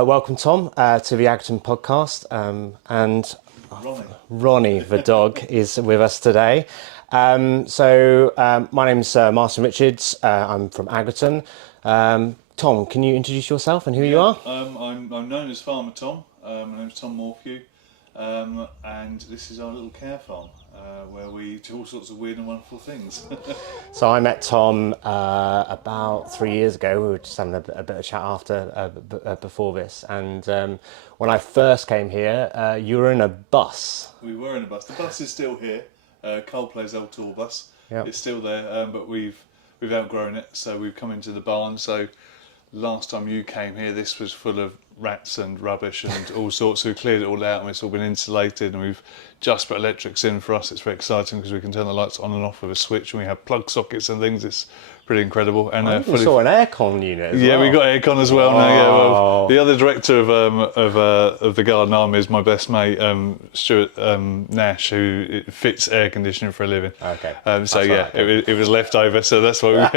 Welcome, Tom, to the Agriton podcast, and Ronnie, the dog, is with us today. My name's Martyn Richards. I'm from Agriton. Tom, can you introduce yourself and who you are? I'm known as Farmer Tom. My name's Tom Morphew, and this is our little care farm where we do all sorts of weird and wonderful things. So I met Tom about 3 years ago. We were just having a bit of chat after before this, and when I first came here, you were in a bus. We were in a bus. The bus is still here. Coldplay's old tour bus. Yep. It's still there, but we've outgrown it. So we've come into the barn. So last time you came here, this was full of rats and rubbish and all sorts. So we cleared it all out, and it's all been insulated, and we've just put electrics in for us. It's very exciting because we can turn the lights on and off with a switch, and we have plug sockets and things. It's pretty incredible. And I saw an aircon unit as well. We got aircon as well now. Yeah, well, the other director of the garden army is my best mate, Stuart Nash, who fits air conditioning for a living. Okay. It was left over, so that's why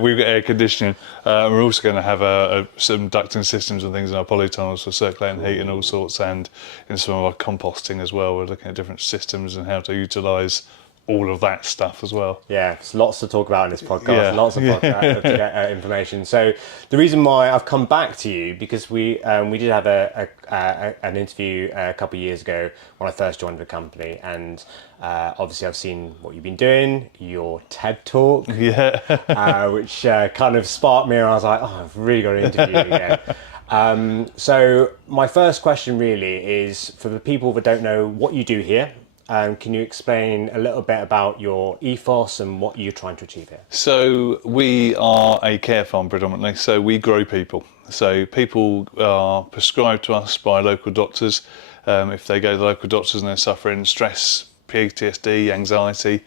we've got air conditioning. We're also going to have some ducting systems and things in our polytunnels for circulating heat and all sorts, and in some of our composting as well. We're looking at different systems and how to utilise all of that stuff as well. Yeah, there's lots to talk about in this podcast, lots of to get information. So the reason why I've come back to you, because we did have an interview a couple of years ago when I first joined the company, and obviously I've seen what you've been doing, your TED Talk, which kind of sparked me, and I was like, I've really got to interview you again. So my first question really is, for the people that don't know what you do here, can you explain a little bit about your ethos and what you're trying to achieve here? So we are a care farm predominantly, so we grow people. So people are prescribed to us by local doctors. If they go to the local doctors and they're suffering stress, PTSD, anxiety,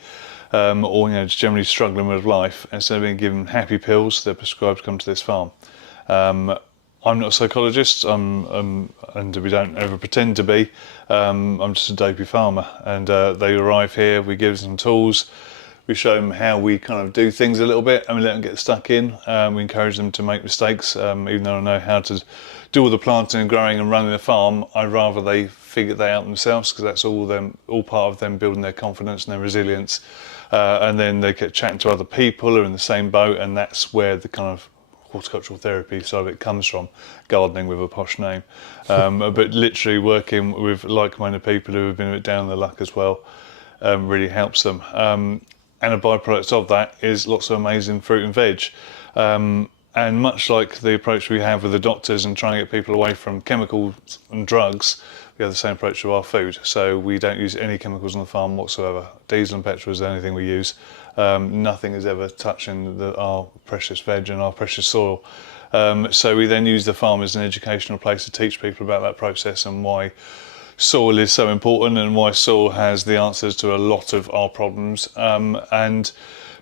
or just generally struggling with life, instead of being given happy pills, they're prescribed to come to this farm. I'm not a psychologist, and we don't ever pretend to be. I'm just a dopey farmer, and they arrive here, we give them tools, we show them how we kind of do things a little bit, and we let them get stuck in. We encourage them to make mistakes, even though I know how to do all the planting and growing and running the farm. I'd rather they figure that out themselves, because that's all part of them building their confidence and their resilience. And then they get chatting to other people who are in the same boat, and that's where the kind of horticultural therapy side of it comes from, gardening with a posh name, but literally working with like-minded people who have been a bit down on their luck as well really helps them. And a byproduct of that is lots of amazing fruit and veg. And much like the approach we have with the doctors and trying to get people away from chemicals and drugs, we have the same approach to our food. So we don't use any chemicals on the farm whatsoever. Diesel and petrol is the only thing we use. Nothing is ever touching our precious veg and our precious soil. So we then use the farm as an educational place to teach people about that process and why soil is so important and why soil has the answers to a lot of our problems. And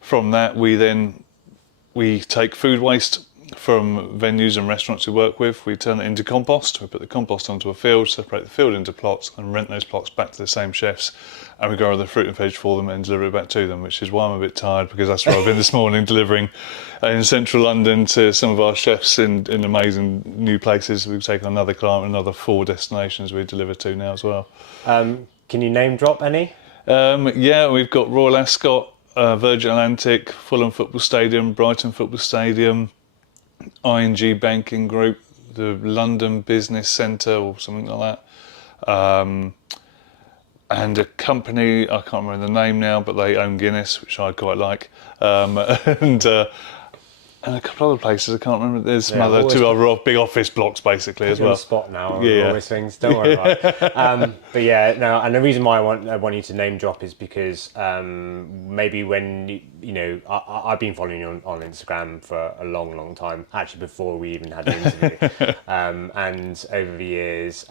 from that, we take food waste from venues and restaurants we work with, we turn it into compost. We put the compost onto a field, separate the field into plots, and rent those plots back to the same chefs, and we grow the fruit and veg for them and deliver it back to them, which is why I'm a bit tired, because that's where I've been this morning, delivering in central London to some of our chefs in amazing new places. We've taken another client, another 4 destinations we deliver to now as well. Can you name drop any? We've got Royal Ascot, Virgin Atlantic, Fulham Football Stadium, Brighton Football Stadium, ING Banking Group, the London Business Centre or something like that, and a company, I can't remember the name now, but they own Guinness, which I quite like, and a couple other places I can't remember. There's some other 2 other big office blocks basically as well. On the spot now, all these things. Don't worry about it. But yeah, no. And the reason why I want you to name drop is because maybe when I've been following you on Instagram for a long, long time. Actually, before we even had the interview, and over the years,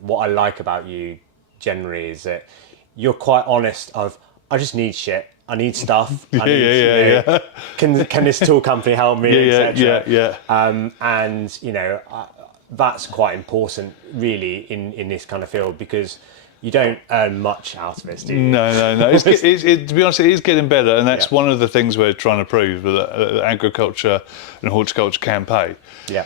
what I like about you generally is that you're quite honest. I just need shit. I need stuff. Can this tool company help me, etc. That's quite important, really, in this kind of field, because you don't earn much out of it, do you? No. To be honest, it is getting better, and that's one of the things we're trying to prove, that agriculture and horticulture can pay. Yeah.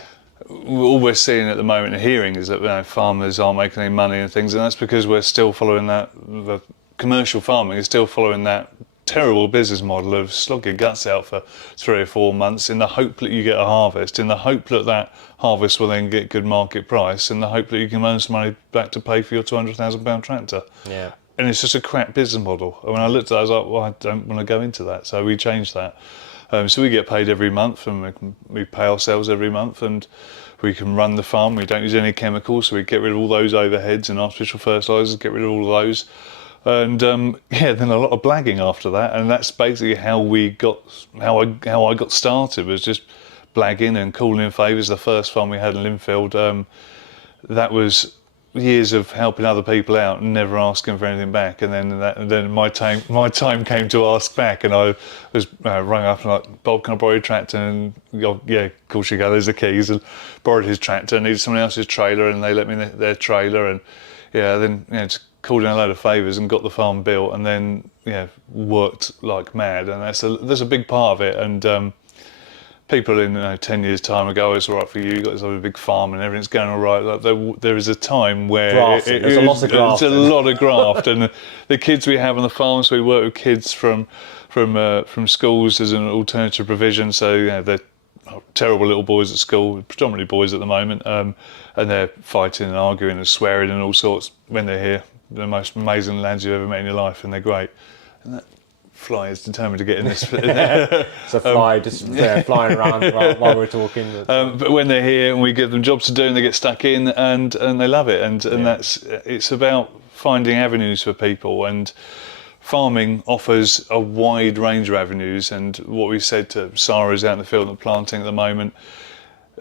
all we're seeing at the moment and hearing is that farmers aren't making any money and things, and that's because we're still following that. The commercial farming is still following that terrible business model of slog your guts out for 3 or 4 months in the hope that you get a harvest, in the hope that that harvest will then get good market price, in the hope that you can earn some money back to pay for your £200,000 tractor. Yeah. And it's just a crap business model. And when I looked at it, I was like, well, I don't want to go into that. So we changed that. So we get paid every month, and we pay ourselves every month, and we can run the farm. We don't use any chemicals, so we get rid of all those overheads and artificial fertilisers, get rid of all of those. And then a lot of blagging after that, and that's basically how I got started, was just blagging and calling in favours. The first farm we had in Linfield, that was years of helping other people out and never asking for anything back, and then my time came to ask back, and I was rung up and like, Bob, can I borrow your tractor? And yeah, of course you go, there's the keys, and borrowed his tractor, needed someone else's trailer, and they let me their trailer, and then just called in a load of favours and got the farm built, and then worked like mad, and there's a big part of it. And people in 10 years' time ago, it's all right for you. You got this other big farm and everything's going all right. Like there is a time where there's a lot of graft. It's a lot of graft, and the kids we have on the farm. So we work with kids from schools as an alternative provision. So they're terrible little boys at school, predominantly boys at the moment, and they're fighting and arguing and swearing and all sorts when they're here. They're the most amazing lads you've ever met in your life, and they're great. And that fly is determined to get in this. So fly, flying around while we're talking. But when they're here and we give them jobs to do, and they get stuck in, and they love it, and it's about finding avenues for people, and farming offers a wide range of avenues. And what we said to Sarah is out in the field and planting at the moment.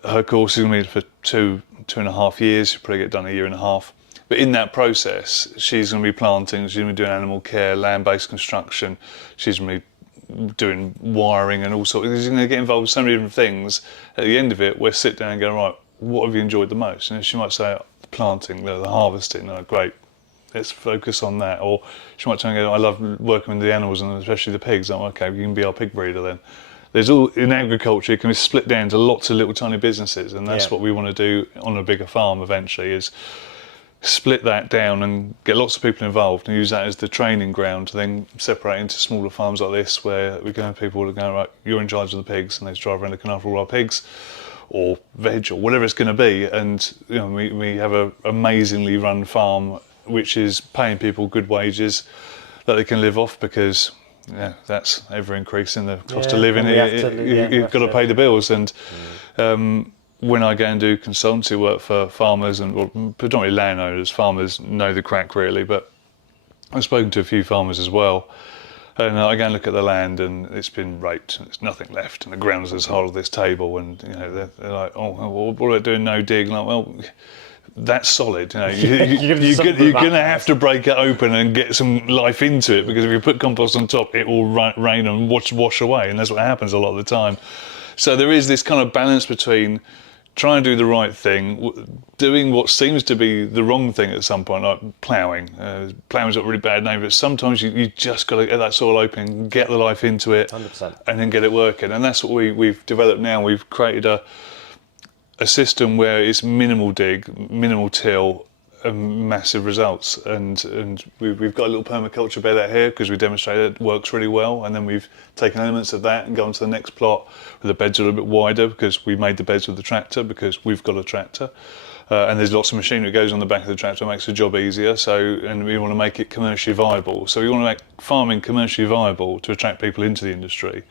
Her course is going to be for 2.5 years. She'll probably get done 1.5 years. But in that process, she's going to be planting, she's going to be doing animal care, land-based construction, she's going to be doing wiring and all sorts. She's going to get involved with so many different things. At the end of it, we'll sit down and go, right, what have you enjoyed the most? And she might say, the planting, the harvesting, great, let's focus on that. Or she might turn and go, I love working with the animals, and especially the pigs. I'm okay, you can be our pig breeder then. There's all, in agriculture, it can be split down to lots of little tiny businesses, and that's what we want to do on a bigger farm eventually, is split that down and get lots of people involved and use that as the training ground to then separate into smaller farms like this, where we go and people are going, right, you're in charge of the pigs, and they drive around looking after all our pigs or veg or whatever it's going to be. And we have an amazingly run farm which is paying people good wages that they can live off, because that's ever increasing the cost of living. You've got to pay the bills. And when I go and do consultancy work for farmers, and predominantly landowners, farmers know the crack really, but I've spoken to a few farmers as well, and I go and look at the land, and it's been raped, and there's nothing left, and the ground's as hard as this table, and they're like, oh, what are they doing, no dig? Like, well, that's solid. You're going to have to break it open and get some life into it, because if you put compost on top, it will rain and wash away, and that's what happens a lot of the time. So there is this kind of balance between trying to do the right thing, doing what seems to be the wrong thing at some point, like ploughing. Ploughing's got a really bad name, but sometimes you just got to get that soil open, get the life into it, 100%. And then get it working. And that's what we've developed now. We've created a system where it's minimal dig, minimal till, and massive results. And we've got a little permaculture bed out here because we demonstrated it works really well. And then we've taken elements of that and gone to the next plot where the beds are a little bit wider, because we made the beds with the tractor, because we've got a tractor. And there's lots of machinery that goes on the back of the tractor, makes the job easier. And we want to make it commercially viable. So we want to make farming commercially viable to attract people into the industry.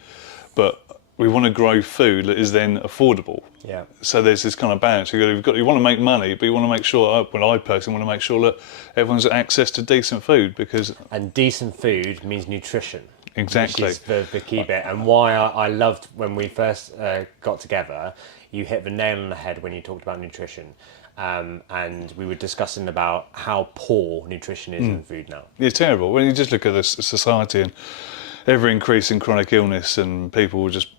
But we want to grow food that is then affordable. Yeah. So there's this kind of balance. You want to make money, but you want to make sure. Well, I personally want to make sure that everyone's got access to decent food, and decent food means nutrition. Exactly. Which is the key bit, and why I loved when we first got together. You hit the nail on the head when you talked about nutrition. And we were discussing about how poor nutrition is in food now. It's terrible. When you just look at the society and ever increasing chronic illness, and people just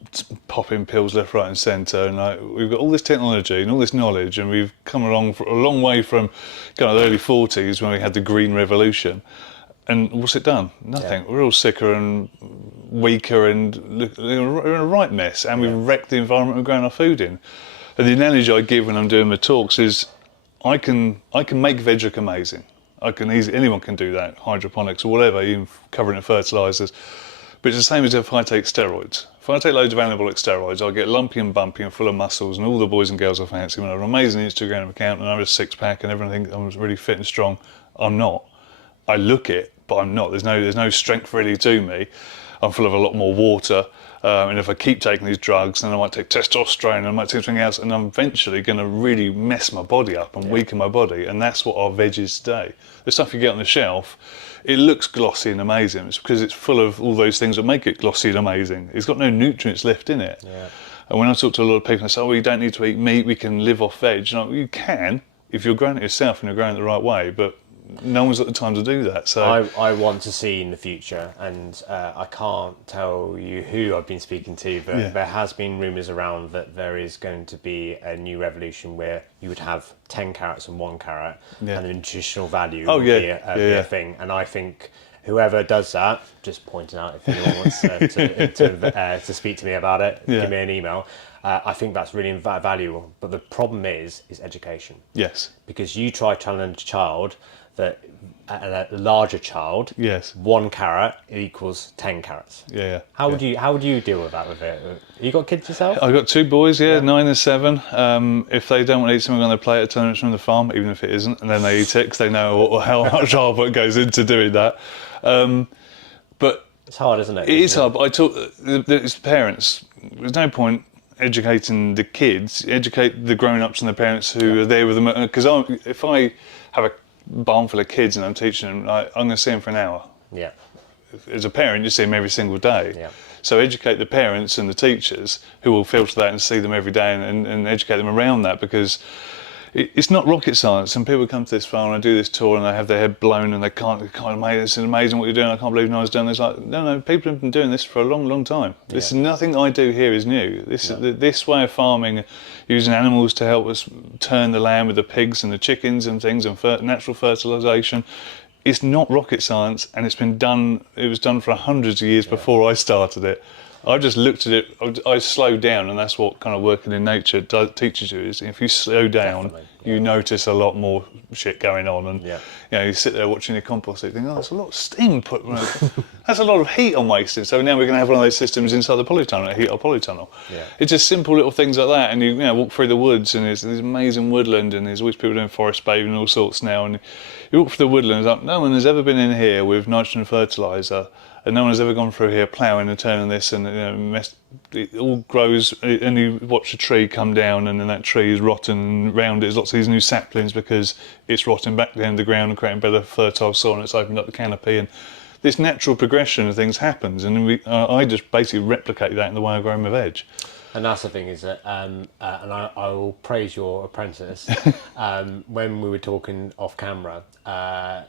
popping pills left, right, and centre, and we've got all this technology and all this knowledge, and we've come along for a long way from kind of the early 40s when we had the Green Revolution. And what's it done? Nothing. Yeah. We're all sicker and weaker, and we're in a right mess, and we've wrecked the environment we're growing our food in. And the analogy I give when I'm doing my talks is, I can make veg look amazing. Anyone can do that, hydroponics or whatever, even covering it in fertilisers. But it's the same as if I take steroids. If I take loads of anabolic steroids, I'll get lumpy and bumpy and full of muscles, and all the boys and girls I fancy when I have an amazing Instagram account and I have a 6-pack and everything, I'm really fit and strong. I'm not. I look it, but I'm not. There's no strength really to me. I'm full of a lot more water. And if I keep taking these drugs, then I might take testosterone and I might take something else, and I'm eventually going to really mess my body up and weaken my body. And that's what our veg is today. The stuff you get on the shelf, it looks glossy and amazing. It's because it's full of all those things that make it glossy and amazing. It's got no nutrients left in it. Yeah. And when I talk to a lot of people, I say, oh, you don't need to eat meat, we can live off veg. You can, if you're growing it yourself and you're growing it the right way, but no one's got the time to do that. So I want to see in the future, and I can't tell you who I've been speaking to, but there has been rumours around that there is going to be a new revolution where you would have 10 carrots and 1 carrot, and the nutritional value would be a thing. And I think whoever does that, just pointing out if anyone wants to speak to me about it, give me an email. I think that's really valuable. But the problem is education. Yes. Because you try to challenge a child that a larger child, 1 carrot equals 10 carrots. How would you deal with that with it? You got kids yourself? I've got 2 boys, 9 and 7. If they don't want to eat something on their plate, I turn it from the farm, even if it isn't, and then they eat it because they know how much hard work goes into doing that. But it's hard, isn't it? It is hard, but I talk, it's parents. There's no point educating the kids, educate the grown-ups and the parents who are there with them. Because if I have a barn full of kids and I'm teaching them, I'm going to see them for an hour. Yeah. As a parent, you see them every single day. Yeah. So educate the parents and the teachers who will filter that and see them every day, and educate them around that, because it's not rocket science. And people come to this farm and I do this tour and they have their head blown and they can't mate, it's amazing what you're doing, I can't believe no one's done this. Like, no, people have been doing this for a long, long time. This is nothing I do here is new. This way of farming, using animals to help us turn the land with the pigs and the chickens and things, and natural fertilisation, it's not rocket science, and it was done for hundreds of years before I started it. I just looked at it, I slowed down, and that's what kind of working in nature teaches you, is if you slow down, you notice a lot more shit going on, and you sit there watching your compost, you think, oh, there's a lot of steam put, that's a lot of heat I'm wasting, so now we're going to have one of those systems inside the polytunnel, heat our polytunnel. It's just simple little things like that, and you walk through the woods, and there's this amazing woodland, and there's always people doing forest bathing and all sorts now, and you walk through the woodland, and it's like, no one has ever been in here with nitrogen fertiliser, and no one has ever gone through here ploughing and turning this, and it all grows, and you watch a tree come down, and then that tree is rotten, and around it there's lots of these new saplings because it's rotting back down the ground and creating better fertile soil, and it's opened up the canopy, and this natural progression of things happens, and I just basically replicate that in the way I grow my veg. And that's the thing, is that, and I will praise your apprentice, when we were talking off camera,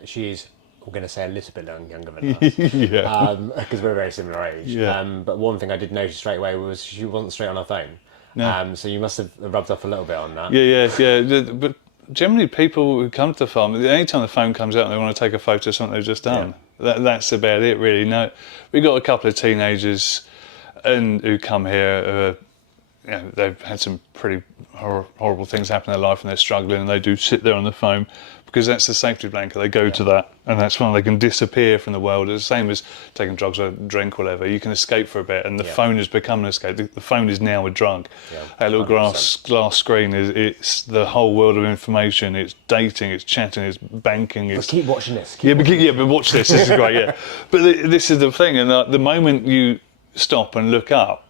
she's, we're going to say, a little bit younger than us, because we're very similar age. But one thing I did notice straight away was she wasn't straight on her phone. No. So you must have rubbed off a little bit on that. Yeah. But generally, people who come to the farm, anytime the phone comes out and they want to take a photo of something they've just done, that's about it, really. No, we got a couple of teenagers who come here. They've had some pretty horrible things happen in their life, and they're struggling, and they do sit there on the phone, because that's the safety blanket. They go to that, and that's when they can disappear from the world. It's the same as taking drugs or drink or whatever. You can escape for a bit, and the phone has become an escape. The phone is now a drug. That little glass screen it's the whole world of information. It's dating, it's chatting, it's banking. But keep watching this. But watch this. This is great. But this is the thing, and the moment you stop and look up,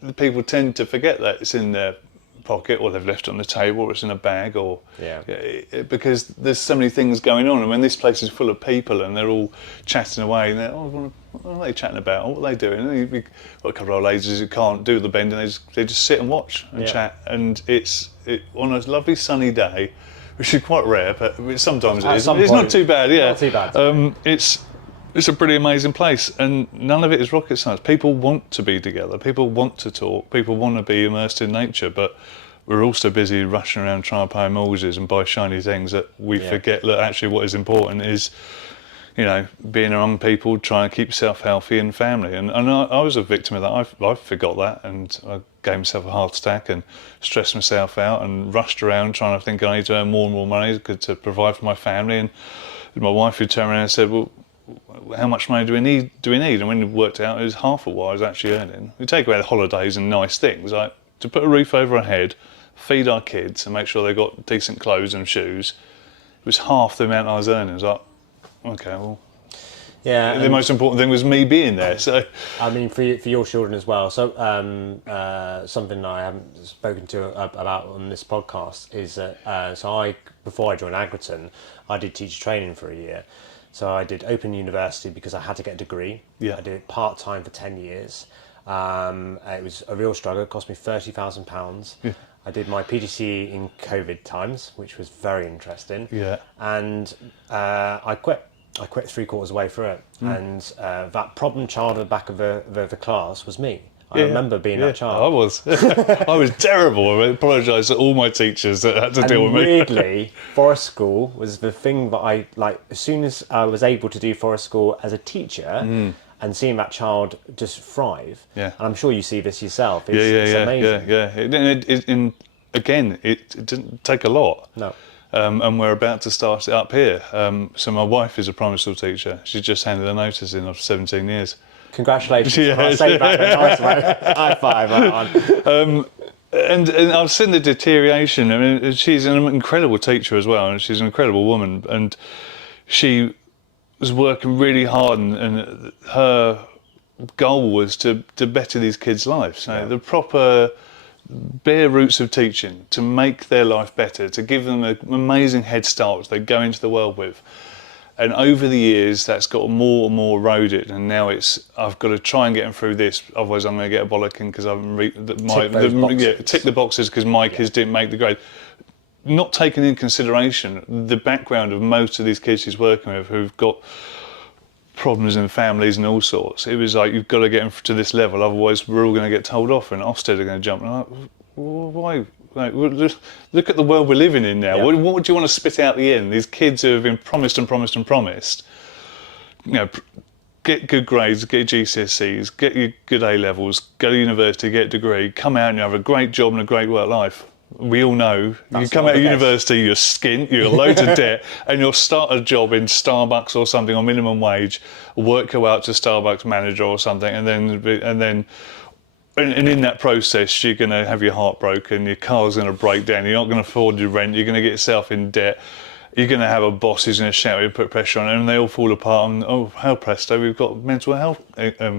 the people tend to forget that it's in their pocket, or they've left it on the table, or it's in a bag, or because there's so many things going on. And when this place is full of people and they're all chatting away, and they're, what are they chatting about? What are they doing? And we've got a couple of old ladies who can't do the bending, they just sit and watch and chat. And it's on a lovely sunny day, which is quite rare, but sometimes it is. It's not too bad. Not too bad. It's a pretty amazing place, and none of it is rocket science. People want to be together, people want to talk, people want to be immersed in nature, but we're also busy rushing around trying to pay mortgages and buy shiny things that we forget that actually what is important is, being around people, trying to keep yourself healthy and family. And I was a victim of that. I forgot that, and I gave myself a heart attack and stressed myself out and rushed around trying to think I need to earn more and more money to provide for my family. And my wife would turn around and said, well, how much money do we need? And when we worked out, it was half of what I was actually earning. We take away the holidays and nice things, like to put a roof over our head, feed our kids and make sure they got decent clothes and shoes. It was half the amount I was earning. I was like, okay, well, yeah. The most important thing was me being there. So, I mean, for your children as well. So, something I haven't spoken to about on this podcast is that before I joined Agriton, I did teacher training for a year. So I did Open University because I had to get a degree. Yeah. I did it part-time for 10 years. It was a real struggle. It cost me £30,000. Yeah. I did my PGCE in COVID times, which was very interesting. Yeah. And I quit. I quit 3/4 way through it. And that problem child at the back of the class was me. I remember being that child. I was. I was terrible. I apologise to all my teachers that had to deal with me. Weirdly, forest school was the thing that I, like, as soon as I was able to do forest school as a teacher and seeing that child just thrive, and I'm sure you see this yourself, it's amazing. It didn't take a lot. No. And we're about to start it up here. So my wife is a primary school teacher. She just handed a notice in after 17 years. Congratulations. I'll say that in a nice way. High five. And I've seen the deterioration. I mean, she's an incredible teacher as well, and she's an incredible woman. And she was working really hard, and her goal was to better these kids' lives. So the proper bare roots of teaching, to make their life better, to give them an amazing head start as they go into the world with. And over the years, that's got more and more eroded, and now I've got to try and get them through this, otherwise I'm going to get a bollocking because I haven't tick the boxes because my kids didn't make the grade. Not taking in consideration the background of most of these kids she's working with who've got problems in families and all sorts. It was like, you've got to get them to this level, otherwise we're all going to get told off and Ofsted are going to jump. And I'm like, why? Like, look at the world we're living in now. Yeah. What do you want to spit out the end? These kids who have been promised and promised and promised, get good grades, get GCSEs, get your good A levels, go to university, get a degree, come out and you have a great job and a great work life. We all know you come out of university, you're skint, you're loads of debt, and you'll start a job in Starbucks or something on minimum wage, work your way up to Starbucks manager or something, and then in that process, you're going to have your heart broken, your car's going to break down, you're not going to afford your rent, you're going to get yourself in debt, you're going to have a boss who's going to shout at you and put pressure on, and they all fall apart, and oh, how presto, we've got mental health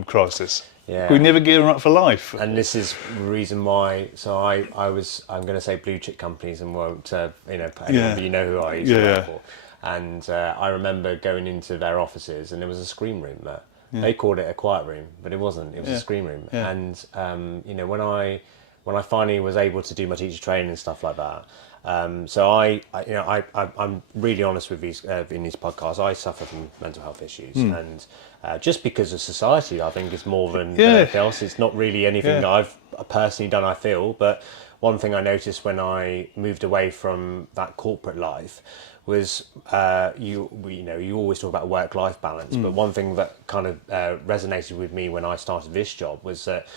crisis. Yeah. We never gear them up for life. And this is the reason why, so I'm going to say blue chip companies and won't, put anyone, but you know who I used to work for. And I remember going into their offices and there was a screen room there. Yeah. They called it a quiet room, but it wasn't. It was a screen room. Yeah. And when I finally was able to do my teacher training and stuff like that, so I'm really honest with these in these podcasts. I suffer from mental health issues, and just because of society, I think it's more than anything else. It's not really anything that I've personally done, I feel. But one thing I noticed when I moved away from that corporate life was you always talk about work-life balance, but one thing that kind of resonated with me when I started this job was that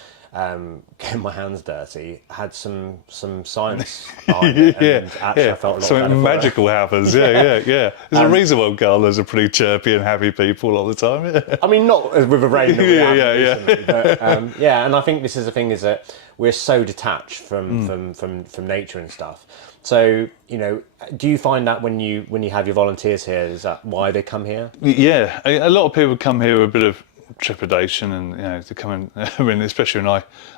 getting my hands dirty had some science behind it, and actually I felt a lot something magical happens. There's a reason why Galas are pretty chirpy and happy people all the time. I mean, not with a rain that we have recently, but and I think this is the thing, is that we're so detached from nature and stuff. So, do you find that when you have your volunteers here, is that why they come here? Yeah, a lot of people come here with a bit of trepidation, and to come in. I mean, especially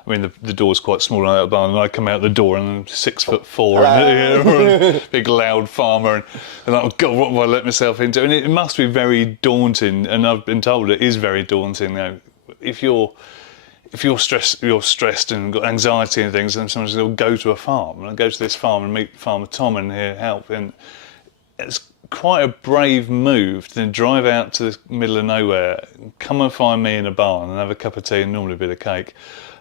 when the door's quite small on that barn, and I come out the door and I'm 6'4" and a big loud farmer, and like, oh God, what have I let myself into? And it must be very daunting, and I've been told it is very daunting. If you're stressed and got anxiety and things, then sometimes they'll go to a farm, and I'll go to this farm and meet Farmer Tom and hear help, and it's quite a brave move to then drive out to the middle of nowhere, come and find me in a barn and have a cup of tea and normally a bit of cake.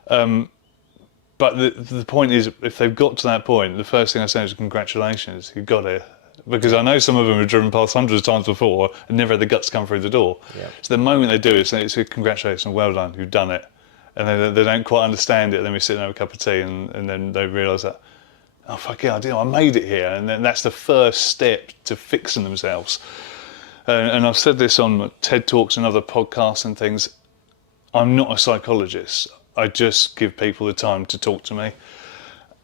But the point is, if they've got to that point, the first thing I say is congratulations, you've got here. because I know some of them have driven past hundreds of times before and never had the guts to come through the door. Yeah. So the moment they do it, it's a congratulations, well done, you've done it. And then they don't quite understand it, and then we sit and have a cup of tea, and then they realise that, oh fuck yeah, I made it here. And then that's the first step to fixing themselves. And I've said this on TED Talks and other podcasts and things, I'm not a psychologist. I just give people the time to talk to me.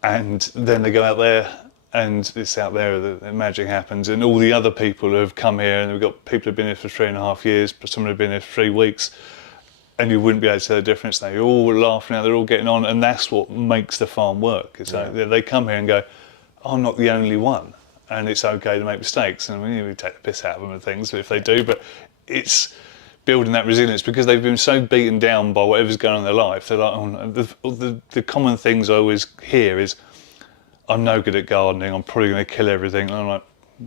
And then they go out there, and it's out there the magic happens. And all the other people who have come here, and we've got people who've been here for 3.5 years, but some have been here for 3 weeks, and you wouldn't be able to tell the difference. They're all laughing out, they're all getting on, and that's what makes the farm work. It's like they come here and go, I'm not the only one, and it's okay to make mistakes. And we take the piss out of them and things if they do, but it's building that resilience, because they've been so beaten down by whatever's going on in their life. They're like, the common things I always hear is, I'm no good at gardening, I'm probably going to kill everything. And I'm like,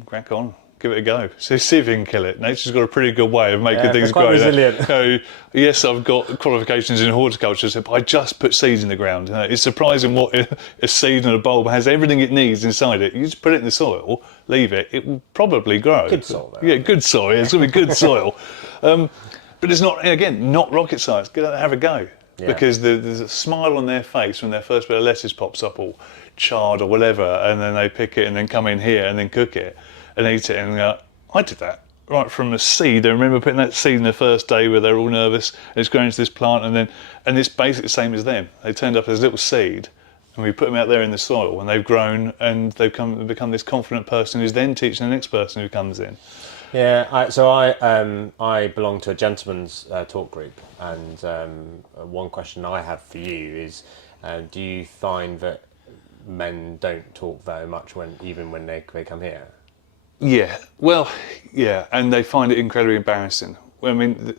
crack on, give it a go. So see if you can kill it. Nature's got a pretty good way of making things grow. Resilient. So, yes, I've got qualifications in horticulture, but I just put seeds in the ground. It's surprising what a seed and a bulb has everything it needs inside it. You just put it in the soil, leave it, it will probably grow. Good soil, though. Yeah, good soil. It's going to be good soil. But it's not, again, not rocket science. Get out and have a go. Yeah. Because there's a smile on their face when their first bit of lettuce pops up, or chard or whatever, and then they pick it and then come in here and then cook it and eat it, and go, I did that right from a seed. I remember putting that seed in the first day where they're all nervous, and it's grown into this plant, and it's basically the same as them. They turned up as a little seed, and we put them out there in the soil, and they've grown, and they've become this confident person who's then teaching the next person who comes in. Yeah, I belong to a gentleman's talk group, and one question I have for you is, do you find that men don't talk very much even when they come here? Yeah, well, yeah, and they find it incredibly embarrassing. I mean,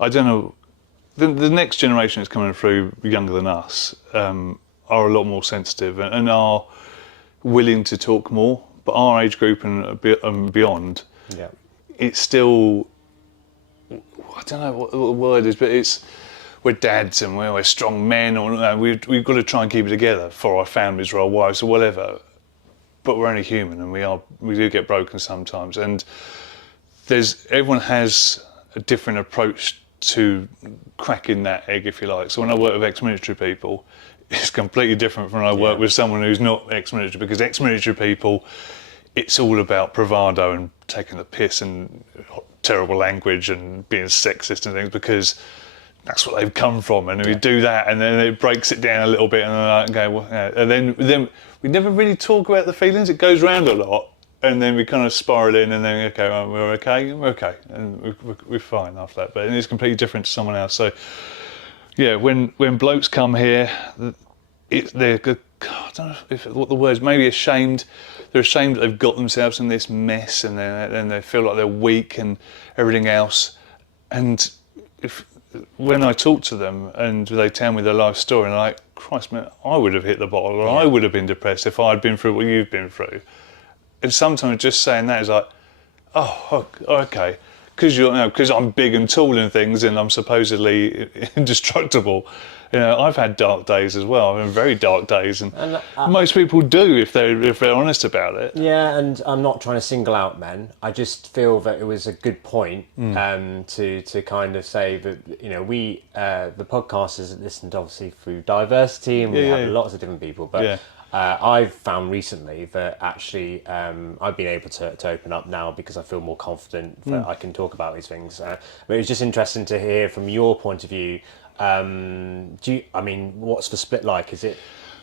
I don't know, the next generation that's coming through, younger than us, are a lot more sensitive and are willing to talk more, but our age group and beyond, yeah, it's still, I don't know what the word is, but we're dads and we're strong men, or we've got to try and keep it together for our families or our wives or whatever. But we're only human, and we do get broken sometimes. And everyone has a different approach to cracking that egg, if you like. So when I work with ex-military people, it's completely different from when I work with someone who's not ex-military, because ex-military people, it's all about bravado and taking the piss and terrible language and being sexist and things, because that's what they've come from. And we do that, and then it breaks it down a little bit, and then like, okay, well, yeah. And then we never really talk about the feelings. It goes round a lot, and then we kind of spiral in, and then okay, well, we're okay, and we're fine after that. But it's completely different to someone else. So yeah, when blokes come here, they're, I don't know what the word is, maybe ashamed. They're ashamed that they've got themselves in this mess, and then they feel like they're weak and everything else. And when I talk to them and they tell me their life story, and I'm like, Christ, man, I would have hit the bottle, or I would have been depressed if I'd been through what you've been through. And sometimes just saying that is like, oh, okay, because I'm big and tall and things, and I'm supposedly indestructible. You know, I've had dark days as well. I've had very dark days, and most people do if they're honest about it. Yeah, and I'm not trying to single out men. I just feel that it was a good point to kind of say that, you know, we the podcast is listened obviously through diversity, and we have lots of different people, but I've found recently that actually I've been able to open up now because I feel more confident that I can talk about these things. But it was just interesting to hear from your point of view. What's the split like? Is it?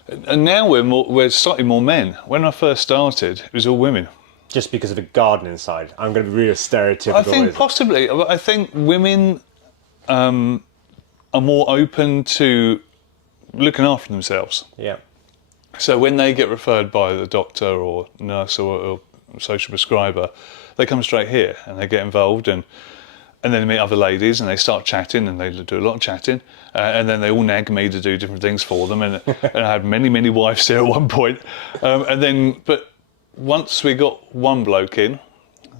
And now we're slightly more men. When I first started, it was all women. Just because of the gardening side? I'm going to be really stereotypical. I think possibly. I think women are more open to looking after themselves. Yeah. So when they get referred by the doctor or nurse or social prescriber, they come straight here and they get involved, and then they meet other ladies and they start chatting, and they do a lot of chatting, and then they all nag me to do different things for them, and I had many wives here at one point, but once we got one bloke in,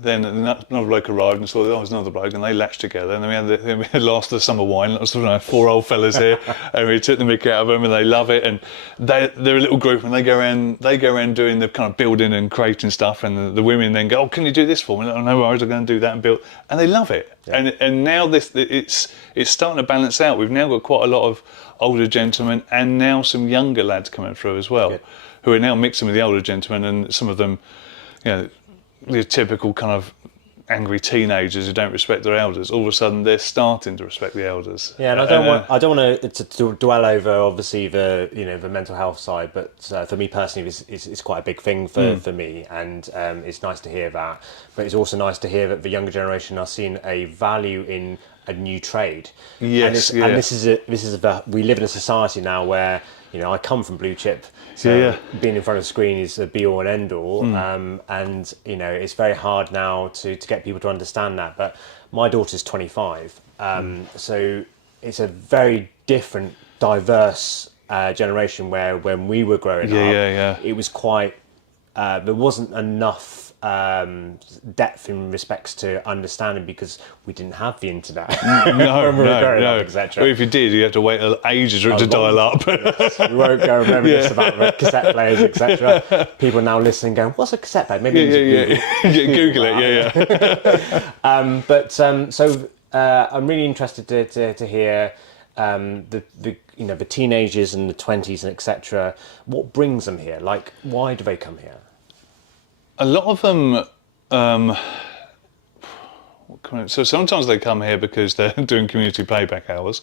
Then another bloke arrived and saw there was another bloke, and they latched together. And then we had last of the summer wine. It was 4 old fellas here, and we took the mick out of them, and they love it. And they're a little group, and they go around doing the kind of building and creating stuff. And the women then go, "Oh, can you do this for me?" "Oh, no worries, I'm going to do that and build." And they love it. Yeah. And now it's starting to balance out. We've now got quite a lot of older gentlemen, and now some younger lads coming through as well, who are now mixing with the older gentlemen, and some of them, the typical kind of angry teenagers who don't respect their elders. All of a sudden, they're starting to respect the elders. Yeah, and I don't want to dwell over obviously the mental health side, but for me personally, it's quite a big thing for me, and it's nice to hear that. But it's also nice to hear that the younger generation are seeing a value in a new trade. Yes, and this is we live in a society now where I come from blue chip. So being in front of the screen is a be all and end all, and it's very hard now to get people to understand that. But my daughter's 25, so it's a very different, diverse generation. Where when we were growing up, it was quite there wasn't enough depth in respects to understanding because we didn't have the internet when we were growing up, etc. Well, if you did, you had to wait ages for it to dial up. We won't go reminisce about the cassette players, etc. People now listening going, "What's a cassette player?" Maybe Google it. So I'm really interested to hear the teenagers and the 20s and etc. What brings them here? Like, why do they come here? A lot of them, so sometimes they come here because they're doing community payback hours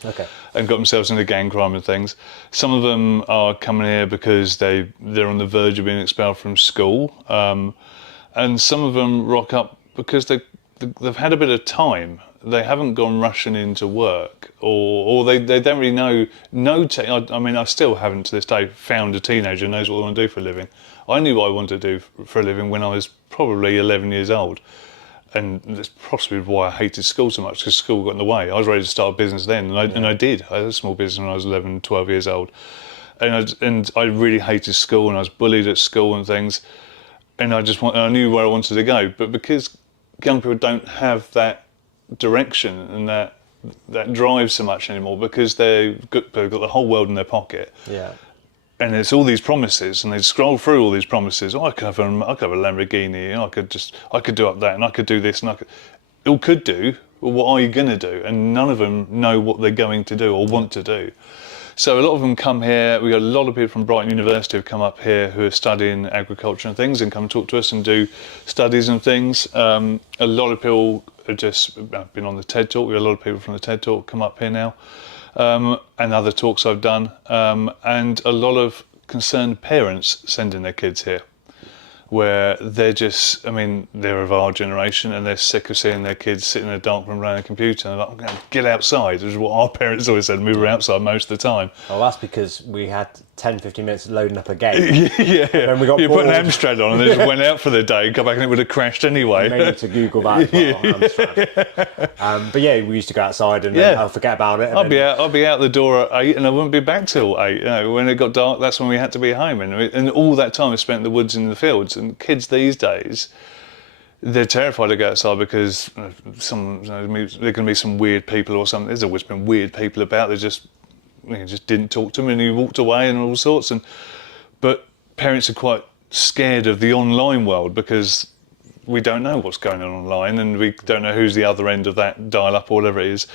and got themselves into gang crime and things. Some of them are coming here because they're on the verge of being expelled from school. And some of them rock up because they've had a bit of time. They haven't gone rushing into work, or they don't really know. I still haven't to this day found a teenager who knows what they want to do for a living. I knew what I wanted to do for a living when I was probably 11 years old. And that's possibly why I hated school so much, because school got in the way. I was ready to start a business then, and I did. I had a small business when I was 11, 12 years old. And I really hated school, and I was bullied at school and things. And I knew where I wanted to go. But because young people don't have that direction and that drive so much anymore, because they've got the whole world in their pocket. Yeah. And it's all these promises, and they scroll through all these promises. Oh, I could have a Lamborghini, and I could do up that, and I could do this, and all could do. Well, what are you going to do? And none of them know what they're going to do or want to do. So a lot of them come here. We got a lot of people from Brighton University who've come up here who are studying agriculture and things, and come talk to us and do studies and things. A lot of people have just been on the TED Talk. We got a lot of people from the TED Talk come up here now. And other talks I've done, and a lot of concerned parents sending their kids here, where they're they're of our generation, and they're sick of seeing their kids sitting in a dark room around a computer, and they're like, "Get outside," which is what our parents always said, "We were outside most of the time." Well, that's because we had 10, 15 minutes loading up a game. And we got you put an Amstrad on, and they just went out for the day, come back, and it would have crashed anyway. Maybe to Google that. But we used to go outside, and I'll forget about it. I'd be out the door at 8, and I wouldn't be back till 8. When it got dark, that's when we had to be home, and all that time is spent in the woods and in the fields. And kids these days, they're terrified to go outside because there can be some weird people or something. There's always been weird people about. They just didn't talk to him, and he walked away and all sorts. But parents are quite scared of the online world because we don't know what's going on online, and we don't know who's the other end of that dial-up or whatever it is.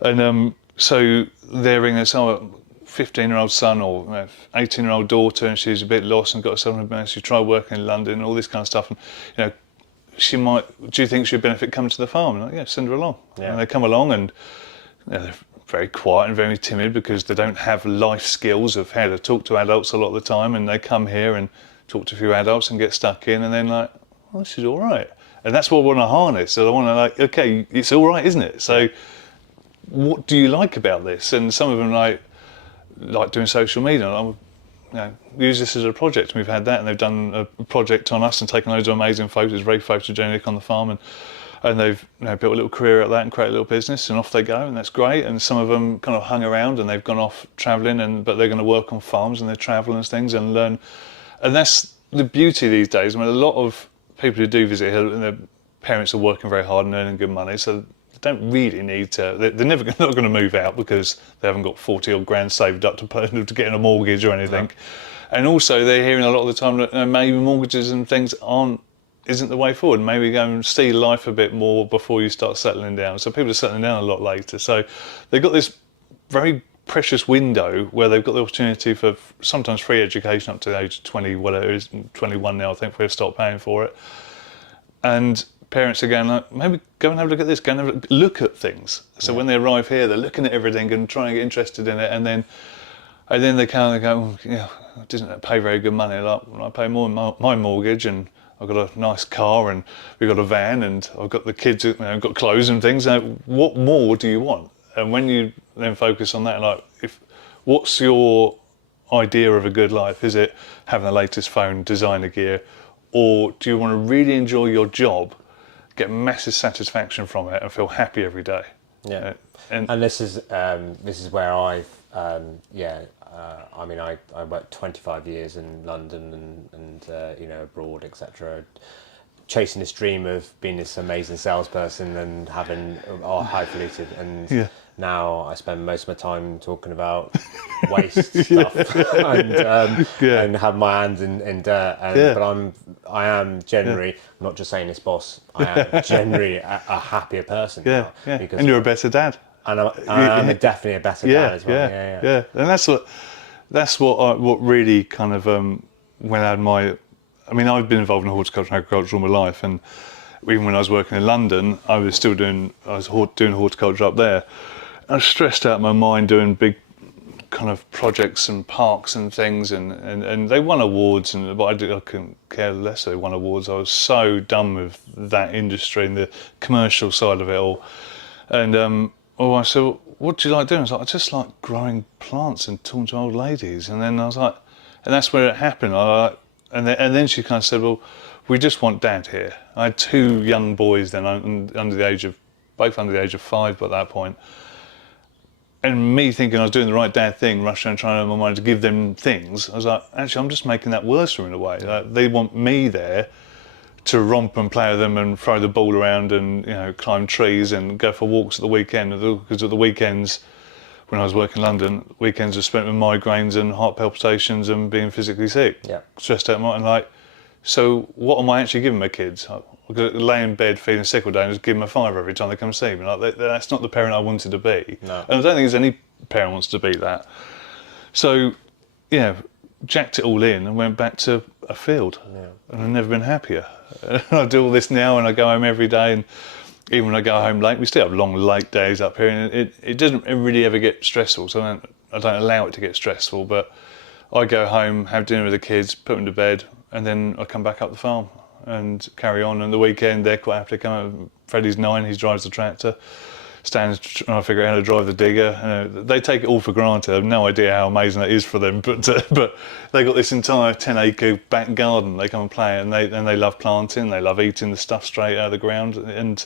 And so they're ringing us, 15-year-old son or 18-year-old daughter, and she's a bit lost and got herself in a mess. She tried working in London and all this kind of stuff. And she might. Do you think she'd benefit coming to the farm? And send her along. Yeah. And they come along, and they're very quiet and very timid because they don't have life skills of how to talk to adults a lot of the time. And they come here and talk to a few adults and get stuck in, and then this is all right. And that's what I want to harness. So I want to okay, it's all right, isn't it? So what do you like about this? And some of them like doing social media. Use this as a project. And we've had that, and they've done a project on us and taken loads of amazing photos, very photogenic on the farm, and they've built a little career at that and created a little business, and off they go, and that's great. And some of them kind of hung around, and they've gone off travelling, but they're going to work on farms, and they travel and things and learn. And that's the beauty these days. A lot of people who do visit here, and they're parents are working very hard and earning good money, so they don't really need to. They're never not going to move out because they haven't got 40 odd grand saved up to getting a mortgage or anything. No. And also, they're hearing a lot of the time that maybe mortgages and things isn't the way forward. Maybe go and see life a bit more before you start settling down. So people are settling down a lot later. So they've got this very precious window where they've got the opportunity for sometimes free education up to the age of 20, whatever it is, 21 now, I think we've stopped paying for it. And parents are going like, maybe go and have a look at this, go and have a look at things. So when they arrive here, they're looking at everything and trying to get interested in it, and then they kind of go, well, yeah, it doesn't pay very good money. Like, I pay more than my mortgage, and I've got a nice car, and we've got a van, and I've got the kids, I've got clothes and things. Now, what more do you want? And when you then focus on that, like, what's your idea of a good life? Is it having the latest phone, designer gear, or do you want to really enjoy your job, get massive satisfaction from it, and feel happy every day? Yeah, and this is where I've I mean, I worked 25 years in London and abroad, etc., chasing this dream of being this amazing salesperson and having highfalutin, and now I spend most of my time talking about waste stuff and have my hands in dirt. But I am generally, I'm not just saying this, boss, I am generally a happier person now. Because and you're a better dad. And I'm definitely a better dad as well. Yeah. And that's what really kind of when I had my. I mean, I've been involved in horticulture and agriculture all my life, and even when I was working in London, I was doing horticulture up there. I was stressed out of my mind doing big kind of projects and parks and things, and they won awards, but I couldn't care less they won awards. I was so done with that industry and the commercial side of it all. And I said, well, what do you like doing? I was like, I just like growing plants and talking to old ladies. And then I was like, and that's where it happened. And then she kind of said, well, we just want Dad here. I had two young boys then, both under the age of 5 at that point. And me thinking I was doing the right dad thing, rushing and trying in my mind to give them things, I was like, actually, I'm just making that worse for them in a way. Like, they want me there to romp and play with them and throw the ball around and climb trees and go for walks at the weekend. Because at the weekends, when I was working in London, weekends were spent with migraines and heart palpitations and being physically sick, stressed out. And like, so what am I actually giving my kids? I lay in bed feeling sick all day and just give them a fiver every time they come see me. Like, that's not the parent I wanted to be. No. And I don't think there's any parent wants to be that. So, jacked it all in and went back to a field. And I've never been happier. I do all this now, and I go home every day, and even when I go home late, we still have long late days up here, and it doesn't really ever get stressful, so I don't allow it to get stressful. But I go home, have dinner with the kids, put them to bed, and then I come back up the farm and carry on. And the weekend, they're quite happy to come out. Freddie's 9, he drives the tractor. Stan's trying to figure out how to drive the digger. They take it all for granted. I have no idea how amazing that is for them, but they got this entire 10-acre back garden. They come and play, and they love planting. They love eating the stuff straight out of the ground, and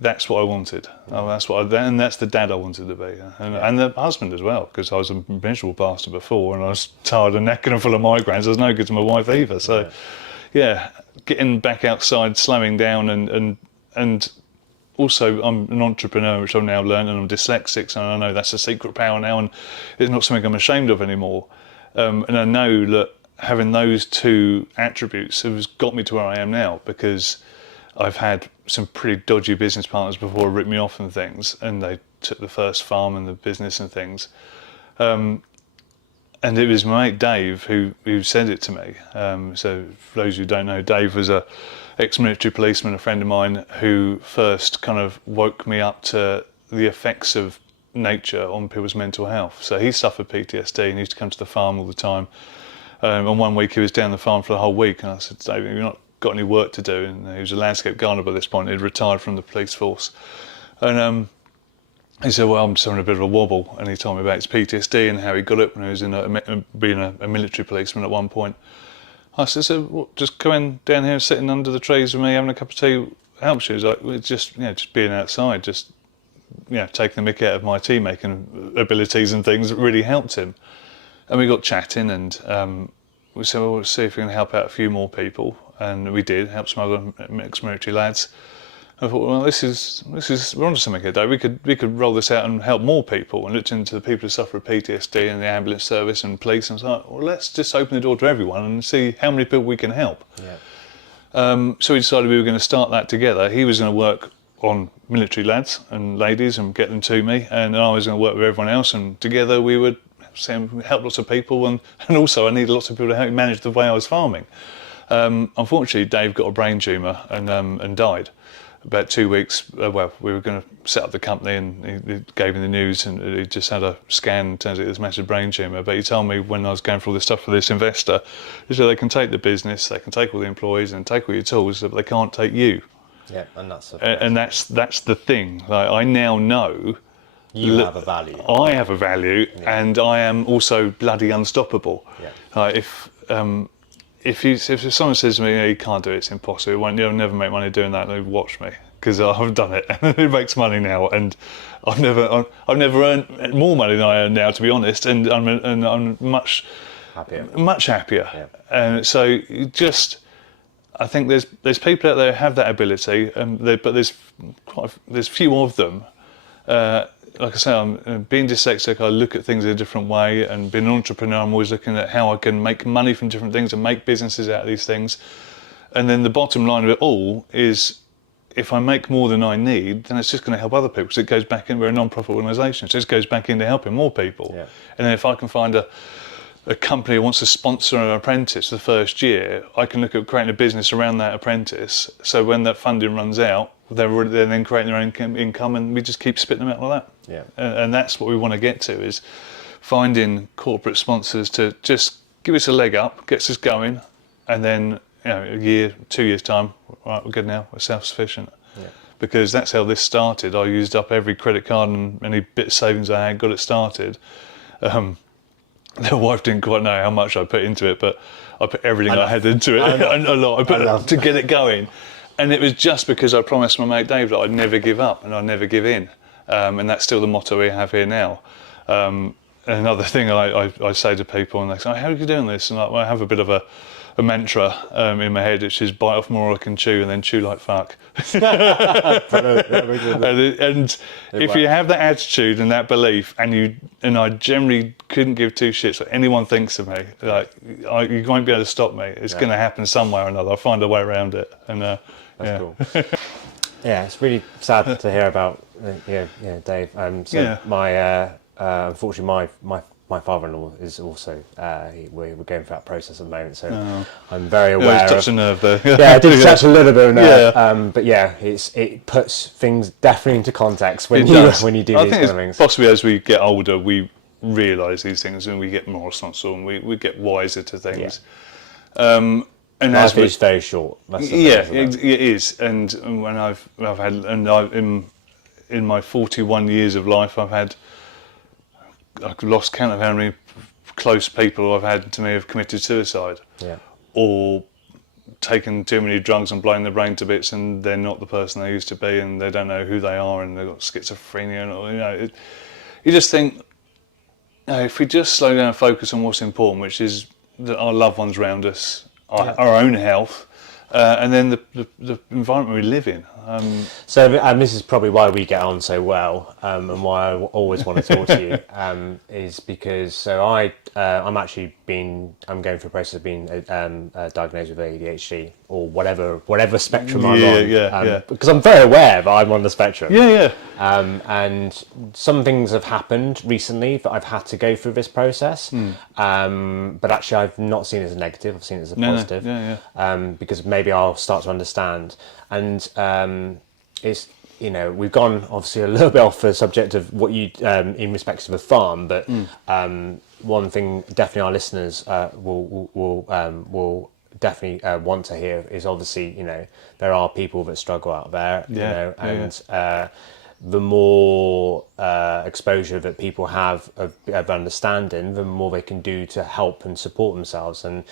that's what I wanted. And that's the dad I wanted to be, and the husband as well, because I was a miserable bastard before, and I was tired and knackered and full of migraines. I was no good to my wife either. So, getting back outside, slowing down, and also, I'm an entrepreneur, which I've now learned, and I'm dyslexic, so I know that's a secret power now, and it's not something I'm ashamed of anymore. And I know that having those two attributes has got me to where I am now, because I've had some pretty dodgy business partners before ripped me off and things, and they took the first farm and the business and things. And it was my mate Dave who said it to me. So for those who don't know, Dave was a ex-military policeman, a friend of mine, who first kind of woke me up to the effects of nature on people's mental health. So he suffered PTSD and he used to come to the farm all the time. And one week he was down the farm for the whole week, and I said, Dave, you've not got any work to do. And he was a landscape gardener by this point. He'd retired from the police force. And he said, well, I'm just having a bit of a wobble. And he told me about his PTSD and how he got it when he was being a military policeman at one point. I said, so what, just coming down here, sitting under the trees with me, having a cup of tea helps you? He's like, well, it's just being outside, just taking the mick out of my tea making abilities and things that really helped him. And we got chatting, and we said, well, let's see if we can help out a few more people. and we did help some other ex-military lads. I thought, well, this is we're onto something here, Dave. We could roll this out and help more people. And looked into the people who suffer with PTSD and the ambulance service and police, and was like, well, let's just open the door to everyone and see how many people we can help. Yeah. So we decided we were going to start that together. He was going to work on military lads and ladies and get them to me, and I was going to work with everyone else, and together we would help lots of people, and also I needed lots of people to help me manage the way I was farming. Unfortunately, Dave got a brain tumour and died. About 2 weeks, we were going to set up the company, and he gave me the news, and he just had a scan, turns out it was a massive brain tumour. But he told me when I was going through all this stuff for this investor, he said they can take the business, they can take all the employees and take all your tools, but they can't take you. Yeah, and that's the thing. Like, I now know you have a value. I have a value, and I am also bloody unstoppable. Yeah. If someone says to me, you can't do it, it's impossible, you'll never make money doing that, they'll watch me, because I've done it. It makes money now, and I've never earned more money than I earn now, to be honest, and I'm much happier. Yeah. And so I think there's people out there who have that ability, but there's few of them. Like I say, I'm being dyslexic, I look at things in a different way, and being an entrepreneur, I'm always looking at how I can make money from different things and make businesses out of these things. And then the bottom line of it all is, if I make more than I need, then it's just going to help other people, because it goes back in, we're a non-profit organisation, so it just goes back into helping more people. Yeah. And then if I can find a company who wants to sponsor an apprentice the first year, I can look at creating a business around that apprentice, so when that funding runs out, they're then creating their own income, and we just keep spitting them out like that. Yeah. And that's what we want to get to, is finding corporate sponsors to just give us a leg up, gets us going, and then a year, 2 years time, right, we're good now, we're self-sufficient. Yeah. Because that's how this started. I used up every credit card and any bit of savings I had, got it started. The wife didn't quite know how much I put into it, but I put everything I had into it, a lot. I put to get it going. And it was just because I promised my mate Dave that I'd never give up and I'd never give in. And that's still the motto we have here now. Another thing I say to people, and they say, how are you doing this? And I have a bit of a mantra in my head, which is bite off more I can chew and then chew like fuck. And if you have that attitude and that belief, and I generally couldn't give two shits what anyone thinks of me, you won't be able to stop me. It's going to happen some way or another. I'll find a way around it. And that's cool. Yeah, it's really sad to hear about Dave. Unfortunately, my father-in-law is also we're going through that process at the moment, so I'm very aware. Touched a nerve there. Yeah, I did touch a little bit of nerve. But yeah, it puts things definitely into context when you do these kind of things. Possibly as we get older, we realise these things and we get more responsible and we get wiser to things. Yeah. And life is very short. That's the thing, it is. And when I've in my 41 years of life, I've lost count of how many close people I've had to me have committed suicide, or taken too many drugs and blown their brain to bits, and they're not the person they used to be, and they don't know who they are, and they've got schizophrenia, and you just think, if we just slow down and focus on what's important, which is our loved ones around us, our own health, and then the environment we live in. So this is probably why we get on so well, and why I always want to talk to you, is because I'm going through a process of being diagnosed with ADHD or whatever spectrum I'm on. Because I'm very aware that I'm on the spectrum. And some things have happened recently that I've had to go through this process, but actually I've not seen it as a negative. I've seen it as a positive, because maybe I'll start to understand. And it's, we've gone obviously a little bit off the subject of what you in respect of a farm, but one thing definitely our listeners will definitely want to hear is obviously there are people that struggle out there, and the more exposure that people have of understanding, the more they can do to help and support themselves. And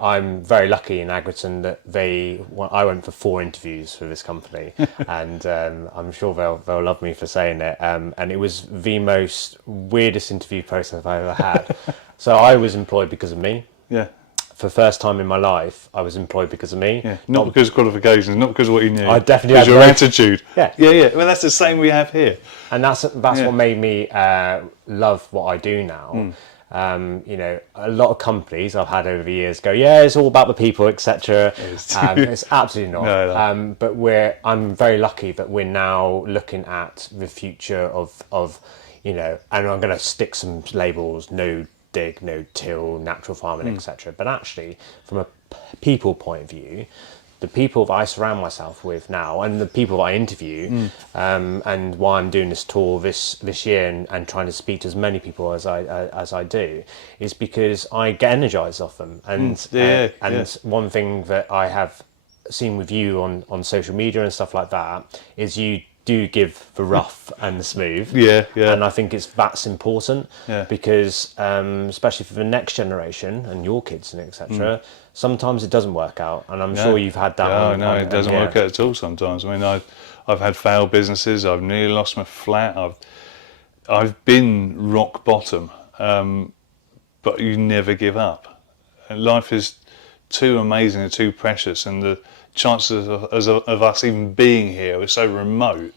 I'm very lucky in Agriton that I went for 4 interviews for this company, and I'm sure they'll love me for saying it. And it was the most weirdest interview process I've ever had. So I was employed because of me. for the first time in my life, I was employed because of me. Yeah, not because of qualifications, not because of what you knew. I definitely because had your no- attitude. Yeah. Yeah. Well, that's the same we have here. And that's what made me love what I do now. You know, a lot of companies I've had over the years go, yeah, it's all about the people, etc. It's absolutely not. No. But I'm very lucky that we're now looking at the future of you know, and I'm going to stick some labels: no dig, no till, natural farming, etc. But actually, from a people point of view, the people that I surround myself with now, and the people that I interview, and why I'm doing this tour this year and trying to speak to as many people as I do, is because I get energized off them. And one thing that I have seen with you on social media and stuff like that is you do give the rough and the smooth. Yeah. And I think that's important because especially for the next generation and your kids and etc. Sometimes it doesn't work out, and I'm sure you've had that. No, it doesn't work out at all sometimes. I mean, I've had failed businesses. I've nearly lost my flat. I've been rock bottom, but you never give up. And life is too amazing and too precious, and the chances of us even being here are so remote.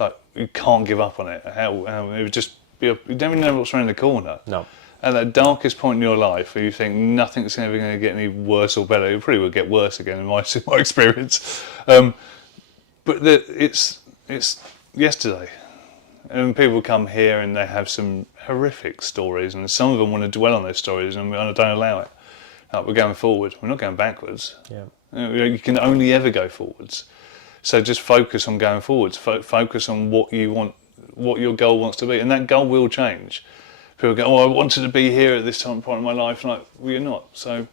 Like, you can't give up on it. How it would just be. You don't even know what's around the corner. No. At that darkest point in your life, where you think nothing's ever going to get any worse or better, it probably will get worse again in my experience. But it's yesterday, and people come here and they have some horrific stories, and some of them want to dwell on those stories, and I don't allow it. Like, we're going forward. We're not going backwards. Yeah. You can only ever go forwards. So just focus on going forwards. Focus on what you want, what your goal wants to be, and that goal will change. People go, I wanted to be here at this point in my life. Like, well, you're not. So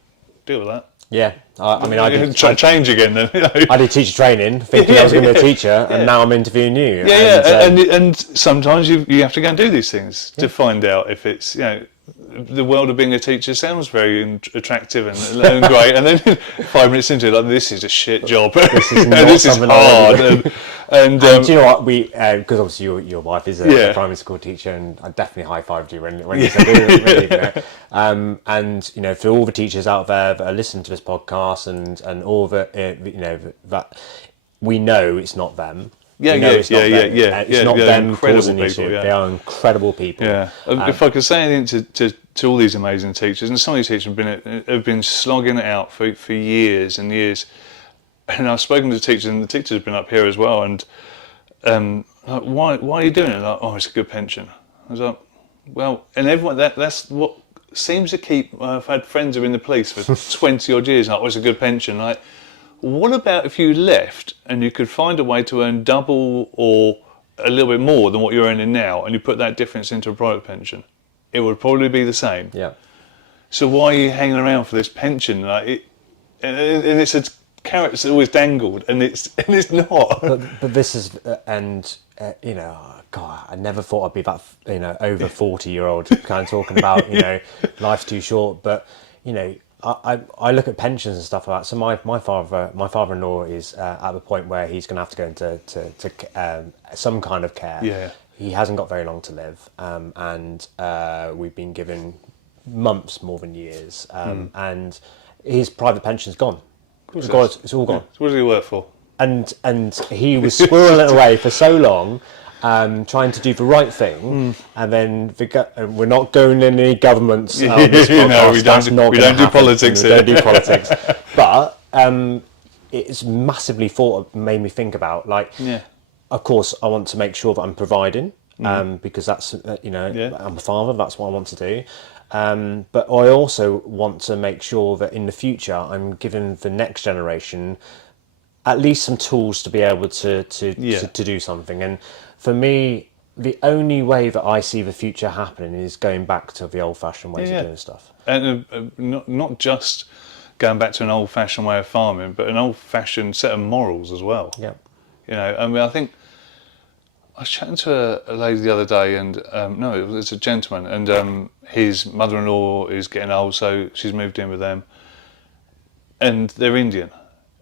deal with that. Yeah, I mean, I did change again. Then I did teacher training, thinking I was going to be a teacher, and now I'm interviewing you. And sometimes you have to go and do these things to find out if it's, you know, the world of being a teacher sounds very attractive and great, and then 5 minutes into it, like, this is a shit job. This is this is hard. And do you know what, because obviously your wife is a primary school teacher, and I definitely high-fived you when you said it. And you know, for all the teachers out there that are listening to this podcast, and all the you know, that we know it's not them. It's not them causing the issue. They are incredible people. Yeah. If I could say anything to all these amazing teachers, and some of these teachers have been slogging it out for years and years. And I've spoken to teachers, and the teachers have been up here as well. And like, why are you doing it? Like, oh, it's a good pension. I was like, well, and everyone that's what seems to keep. I've had friends who are in the police for 20 odd years. Like, oh, it's a good pension. Like, what about if you left and you could find a way to earn double or a little bit more than what you're earning now, and you put that difference into a private pension? It would probably be the same. Yeah. So why are you hanging around for this pension? Like, and it's a carrot that's always dangled, and it's not. But this is, you know, God, I never thought I'd be that, you know, over 40-year-old kind of talking about, you know, life's too short. But you know, I look at pensions and stuff like that. So my father-in-law is at the point where he's going to have to go into some kind of care. Yeah. He hasn't got very long to live, and we've been given months more than years, and his private pension's gone. It's all gone. What is he worth for? And he was squirreling it away for so long, trying to do the right thing, and then we're not going in any governments. No, we don't do politics here. We don't do politics. But it's massively made me think about, like, of course, I want to make sure that I'm providing, because that's, you know, I'm a father, that's what I want to do. But I also want to make sure that in the future I'm giving the next generation at least some tools to be able to do something. And for me, the only way that I see the future happening is going back to the old-fashioned ways of doing stuff. And not just going back to an old-fashioned way of farming, but an old-fashioned set of morals as well. Yeah. You know, I mean, I think I was chatting to a lady the other day, and no, it was a gentleman, and his mother-in-law is getting old, so she's moved in with them, and they're Indian.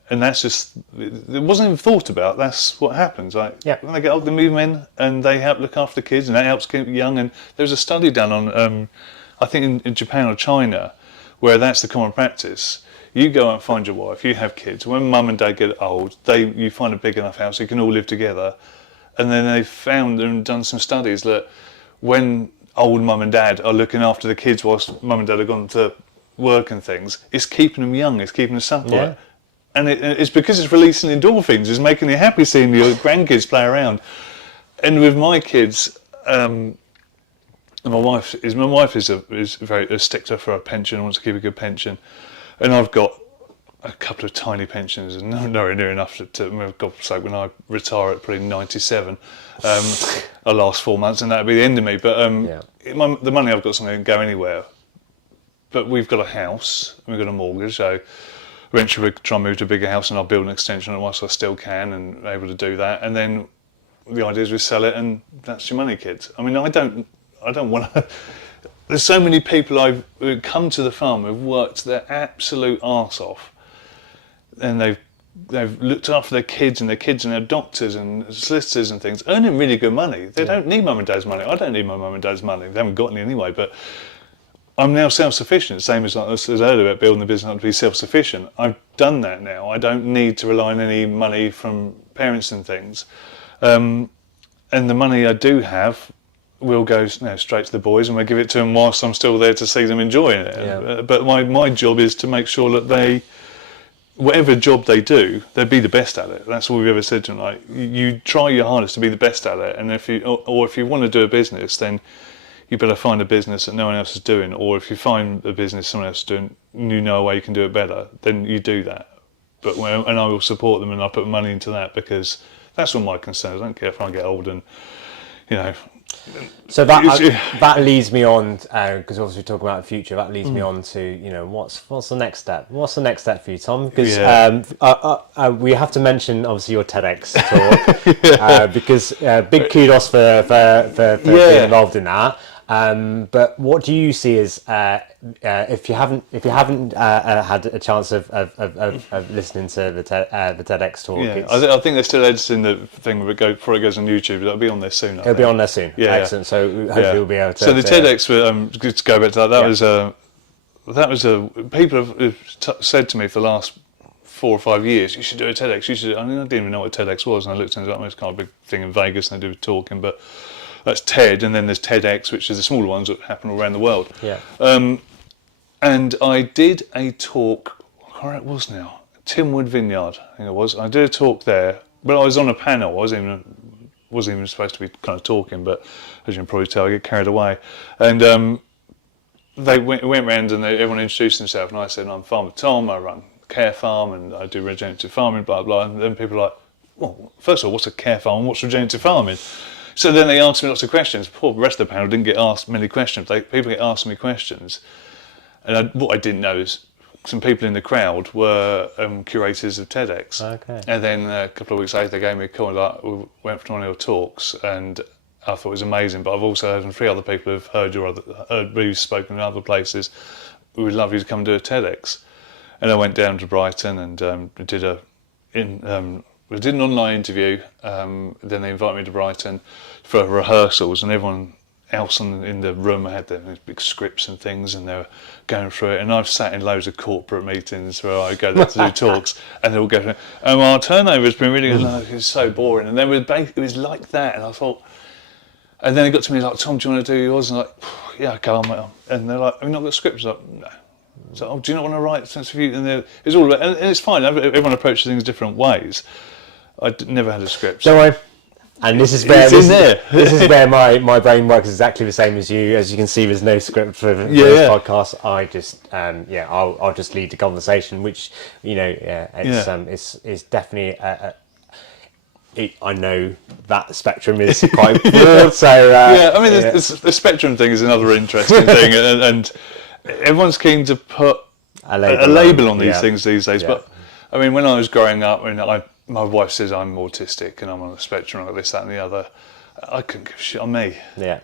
And that's just, it wasn't even thought about. That's what happens. Like, when they get old, they move in and they help look after the kids, and that helps keep young. And there was a study done on, I think in Japan or China, where that's the common practice. You go out and find your wife, you have kids. When mum and dad get old, you find a big enough house so you can all live together. And then they've found and done some studies that when old mum and dad are looking after the kids whilst mum and dad have gone to work and things, it's keeping them young, it's keeping them supple. Yeah. And it's because it's releasing endorphins, it's making you happy seeing your grandkids play around. And with my kids, my wife is very a stickler for a pension, wants to keep a good pension, and I've got a couple of tiny pensions, and nowhere near enough to God's sake, when I retire at probably 97, I'll last 4 months, and that'll be the end of me. But the money I've got doesn't go anywhere. But we've got a house, we've got a mortgage, so eventually we'll try and move to a bigger house, and I'll build an extension on it whilst I still can, and able to do that. And then the idea is we sell it, and that's your money, kids. I mean, I don't want to. There's so many people who come to the farm who've worked their absolute arse off, and they've looked after their kids and their doctors and solicitors and things, earning really good money. They don't need mum and dad's money. I don't need my mum and dad's money. They haven't got any anyway, but I'm now self-sufficient, same as I said earlier about building the business up to be self-sufficient. I've done that now. I don't need to rely on any money from parents and things. And the money I do have will go straight to the boys, and we'll give it to them whilst I'm still there to see them enjoying it. Yeah. But my job is to make sure that whatever job they do, they'll be the best at it. That's all we've ever said to them. Like, you try your hardest to be the best at it, and if you want to do a business, then you better find a business that no one else is doing, or if you find a business someone else is doing, you know a way you can do it better, then you do that. And I will support them, and I put money into that, because that's all my concern. I don't care if I get old and, So that leads me on, because obviously we're talking about the future. That leads me on to what's the next step? What's the next step for you, Tom? Because we have to mention obviously your TEDx talk, because big kudos for being involved in that. But what do you see as if you haven't had a chance of listening to the TEDx talk? Yeah, I think they're still editing the thing before it goes on YouTube. It'll be on there soon. It'll be on there soon. Yeah, excellent. So hopefully we'll be able to. So the TEDx, just to go back to that, that was people have said to me for the last 4 or 5 years, you should do a TEDx. You should. I didn't even know what a TEDx was, and I looked into it. It's kind of a big thing in Vegas, and they do talking, but. That's TED, and then there's TEDx, which is the smaller ones that happen all around the world. Yeah. And I did a talk, where it was now, Timwood Vineyard, I think it was. I did a talk there, but I was on a panel. I wasn't even supposed to be kind of talking, but as you can probably tell, I get carried away. And they went around and everyone introduced themselves, and I said, I'm Farmer Tom, I run a care farm, and I do regenerative farming, blah, blah. And then people are like, well, first of all, what's a care farm and what's regenerative farming? So then they asked me lots of questions. The rest of the panel didn't get asked many questions. People get asked me questions. And what I didn't know is some people in the crowd were curators of TEDx. Okay. And then a couple of weeks later, they gave me a call, and we went for one of your talks, and I thought it was amazing. But I've also heard from 3 other people who've heard you've spoken in other places. We would love you to come and do a TEDx. And I went down to Brighton and we did an online interview, then they invited me to Brighton for rehearsals, and everyone else in the room had their big scripts and things, and they were going through it. And I've sat in loads of corporate meetings where I go there to do talks, and they all go, our turnover has been really good. It's so boring. And then it was like that, and I thought, and then it got to me like, Tom, do you want to do yours? And I'm like, yeah, okay, and they're like, have you not got scripts? I'm like, no. So, do you not want to write sense of you? And it's all about, and it's fine. Everyone approaches things different ways. I never had a script. Don't worry. And this is where this is where my brain works exactly the same as you. As you can see, there's no script for this podcast. I just I'll just lead the conversation, which it's definitely. I know that spectrum is quite broad. So the spectrum thing is another interesting thing, and everyone's keen to put a label on these things these days. Yeah. But I mean, when I was growing up, my wife says I'm autistic and I'm on the spectrum, like this, that, and the other. I couldn't give a shit on me. Yeah.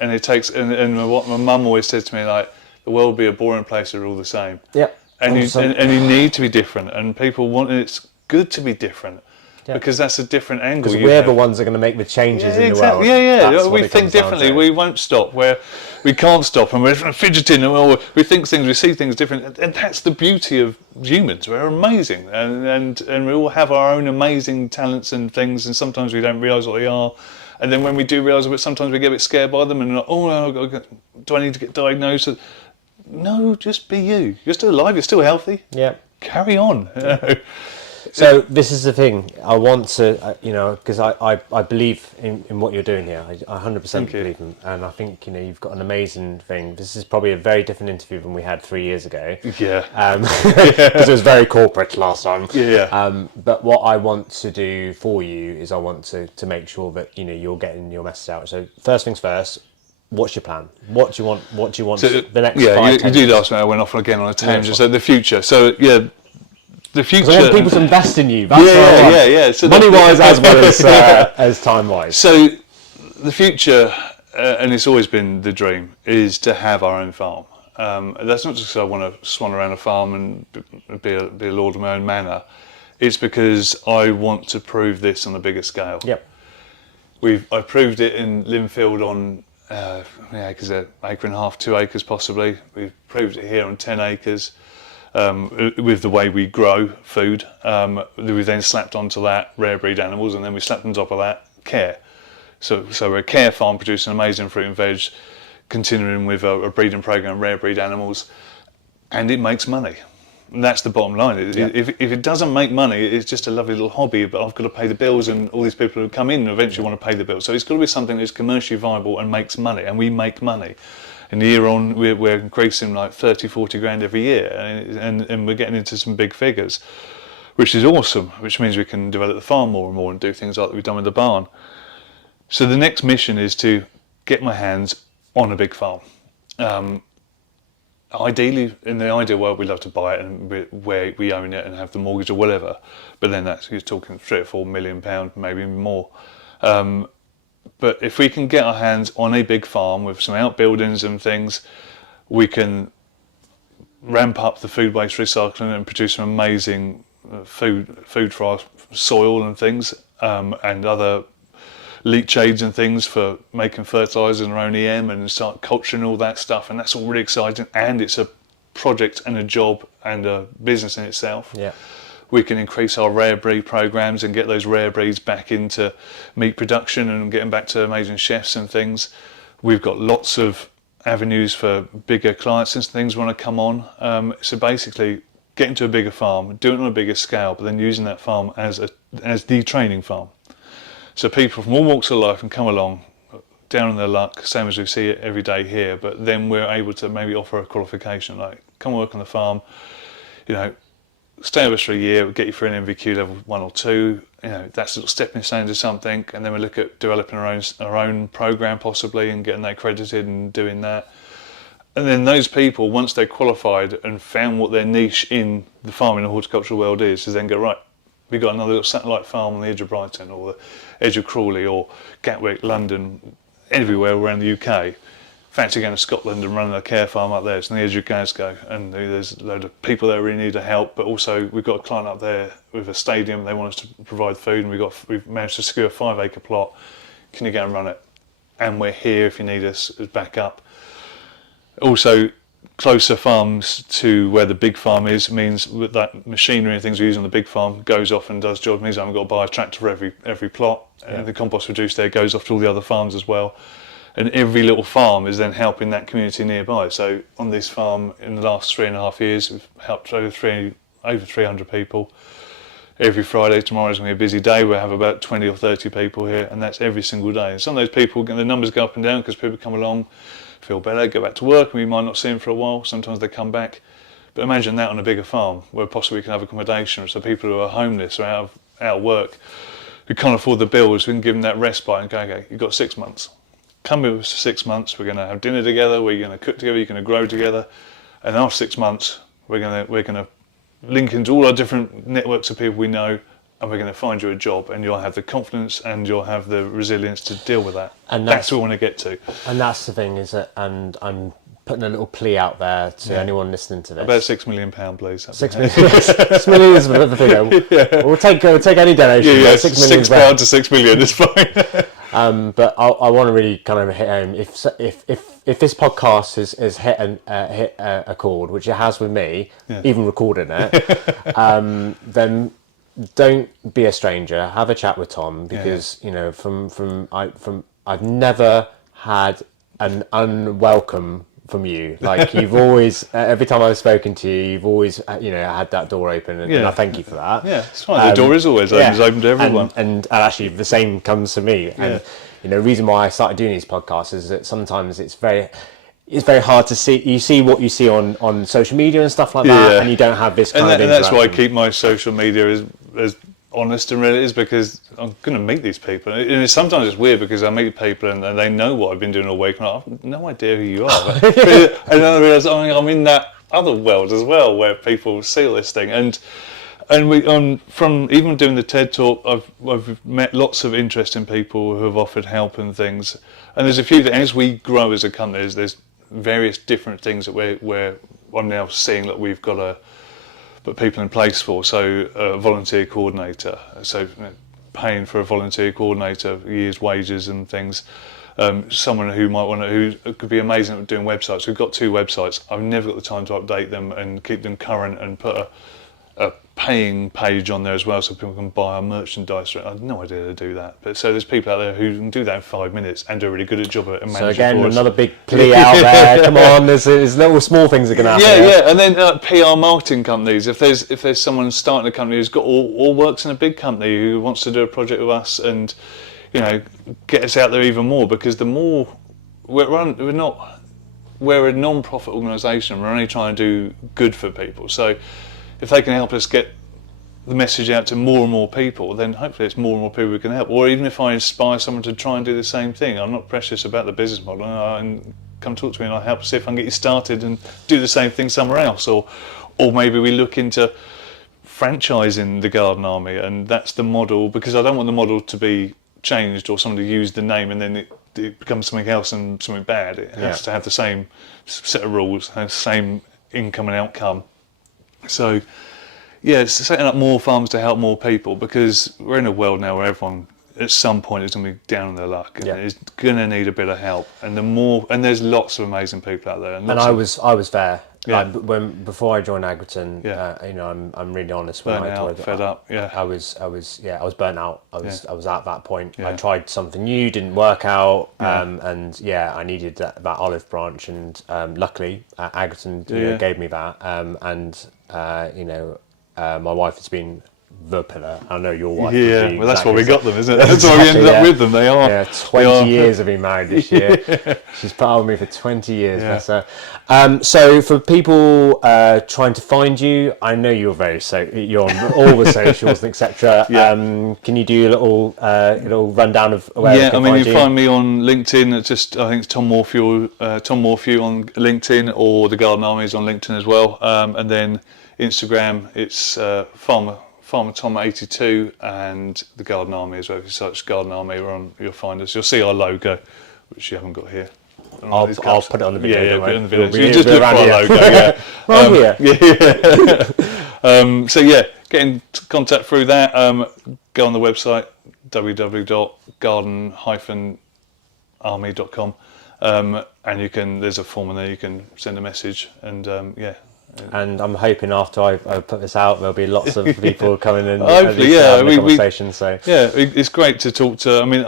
And it takes, and what my mum always said to me, like, the world would be a boring place if we're all the same. Yeah. And you need to be different, and people want, and it's good to be different. because that's a different angle. Because we're the ones that are going to make the changes in the world. Yeah. We think differently. We won't stop where we can't stop, and we're fidgeting, and we think things, we see things different, and that's the beauty of humans. We're amazing, and we all have our own amazing talents and things, and sometimes we don't realise what they are. And then when we do realise it, sometimes we get a bit scared by them, and like, do I need to get diagnosed? No, just be you. You're still alive. You're still healthy. Yeah. Carry on. So this is the thing. I want to, because I believe in what you're doing here. I 100% believe in, and I think you've got an amazing thing. This is probably a very different interview than we had 3 years ago. Yeah. Because it was very corporate last time. Yeah. But what I want to do for you is I want to make sure that you're getting your message out. So first things first. What's your plan? What do you want? What do you want? So, the next 5, 10 you did ask me. I went off again on a tangent. So the future. So the future. I want people to invest in you. That's yeah. So money-wise as well as time-wise. So the future, and it's always been the dream, is to have our own farm. That's not just because I want to swan around a farm and be a lord of my own manor. It's because I want to prove this on a bigger scale. Yep. I've proved it in Linfield on acres, an acre and a half, 2 acres possibly. We've proved it here on 10 acres. With the way we grow food, we then slapped onto that rare breed animals, and then we slapped on top of that care. So we're a care farm producing amazing fruit and veg, continuing with a breeding program, rare breed animals, and it makes money. And that's the bottom line. If it doesn't make money, it's just a lovely little hobby, but I've got to pay the bills, and all these people who come in eventually want to pay the bills. So it's got to be something that's commercially viable and makes money, and we make money. And year on, we're increasing like 30, 40 grand every year, and we're getting into some big figures, which is awesome, which means we can develop the farm more and more and do things like we've done with the barn. So the next mission is to get my hands on a big farm. Ideally, in the ideal world, we'd love to buy it and where we own it and have the mortgage or whatever, but then you're talking £3 or £4 million, maybe even more. But if we can get our hands on a big farm with some outbuildings and things, we can ramp up the food waste recycling and produce some amazing food for our soil and things, and other leachades and things for making fertiliser in our own EM, and start culturing all that stuff. And that's all really exciting, and it's a project and a job and a business in itself. Yeah. We can increase our rare breed programs and get those rare breeds back into meat production and getting back to amazing chefs and things. We've got lots of avenues for bigger clients and things want to come on. So basically, getting to a bigger farm, doing it on a bigger scale, but then using that farm as the training farm. So people from all walks of life can come along, down on their luck, same as we see it every day here. But then we're able to maybe offer a qualification, like come work on the farm, stay with us for a year, we'll get you through an MVQ level 1 or 2, that's a stepping stone to something, and then we look at developing our own program possibly and getting that accredited and doing that. And then those people, once they're qualified and found what their niche in the farming and horticultural world is then go, right, we've got another little satellite farm on the edge of Brighton or the edge of Crawley or Gatwick, London, everywhere around the UK. Fancy going to Scotland and running a care farm up there. It's on the edge of Glasgow, and there's a load of people there really need the help. But also we've got a client up there with a stadium. They want us to provide food, and we've managed to secure a 5-acre plot. Can you go and run it? And we're here if you need us as backup. Also, closer farms to where the big farm is means that machinery and things we use on the big farm goes off and does jobs. It means I haven't got to buy a tractor for every plot. And the compost produced there goes off to all the other farms as well. And every little farm is then helping that community nearby. So on this farm, in the last 3.5 years, we've helped over 300 people. Every Friday, tomorrow's going to be a busy day. We'll have about 20 or 30 people here, and that's every single day. And some of those people, the numbers go up and down because people come along, feel better, go back to work, and we might not see them for a while. Sometimes they come back. But imagine that on a bigger farm where possibly we can have accommodation. So people who are homeless or out of work, who can't afford the bills, we can give them that respite and go, okay, you've got 6 months. Come with us for 6 months, we're going to have dinner together, we're going to cook together, you're going to grow together, and after 6 months we're going to link into all our different networks of people we know, and we're going to find you a job, and you'll have the confidence and you'll have the resilience to deal with that. And that's what we want to get to. And that's the thing, is that, and I'm putting a little plea out there to anyone listening to this. About £6 million, please. £6 million. 6 million is the figure. We'll take any donation. Yeah, £6 million. £6 to £6 million is fine. But I want to really kind of hit home. If this podcast has hit a chord, which it has with me, even recording it, then don't be a stranger. Have a chat with Tom, because you know I've never had an unwelcome from you. Like, you've always, every time I've spoken to you, you've always had that door open, and I thank you for that. Yeah, it's fine. The door is always open. It's open to everyone. And actually, the same comes to me. And the reason why I started doing these podcasts is that sometimes it's very hard to see. You see what you see on social media and stuff like that, and you don't have this kind of interaction. And that's why I keep my social media as honest and real it is, because I'm going to meet these people. And sometimes it's weird because I meet people and they know what I've been doing all week, and I have no idea who you are. And then I realise I'm in that other world as well, where people see this thing. And we from even doing the TED Talk, I've met lots of interesting people who have offered help and things. And there's a few that, as we grow as a company, there's various different things that we're I'm now seeing that we've got to put people in place for. So a volunteer coordinator, so paying for a volunteer coordinator, year's wages and things. Someone who might want to, who could be amazing at doing websites. We've got 2 websites. I've never got the time to update them and keep them current and put a paying page on there as well, so people can buy our merchandise. I have no idea how to do that, but so there's people out there who can do that in 5 minutes and do a really good job at it. So again, another big plea out there. Come on, there's little small things that can happen. Yeah. And then PR marketing companies. If there's someone starting a company who's got or works in a big company who wants to do a project with us, and get us out there even more, because the more we're a non-profit organisation. We're only trying to do good for people. So if they can help us get the message out to more and more people, then hopefully it's more and more people we can help. Or even if I inspire someone to try and do the same thing, I'm not precious about the business model. And come talk to me and I'll help see if I can get you started and do the same thing somewhere else. Or maybe we look into franchising the Garden Army, and that's the model, because I don't want the model to be changed or someone to use the name and then it becomes something else and something bad. It has to have the same set of rules, the same income and outcome. So, it's setting up more farms to help more people, because we're in a world now where everyone at some point is going to be down on their luck and is going to need a bit of help. And there's lots of amazing people out there. And I was there. Like, before I joined Agriton, I'm really honest. Fed up. Yeah, I was burnt out. I was at that point. I tried something new, didn't work out, and I needed that olive branch, and luckily Agriton gave me that. My wife has been the pillar. I know your wife. Yeah, well, that's why we got them, isn't it? That's why we ended up with them. They are. Yeah, 20 years have been married this year. She's put up with me for 20 years. Bless her. So for people trying to find you, I know you're you're on all the socials, etc. Can you do a little rundown of where they can find you? You find me on LinkedIn. I think it's Tom Morphew on LinkedIn, or the Garden Army is on LinkedIn as well. And then Instagram, it's Farmer Tom 82, and the Garden Army as well. If you search Garden Army, you'll find us. You'll see our logo, which you haven't got here. I'll put it on the video. Put it on the video. So you just look for our logo. So get in contact through that. Go on the website www.garden-army.com, and there's a form in there. You can send a message, and And I'm hoping after I put this out, there'll be lots of people coming in. Hopefully, conversation. It's great to talk to. I mean,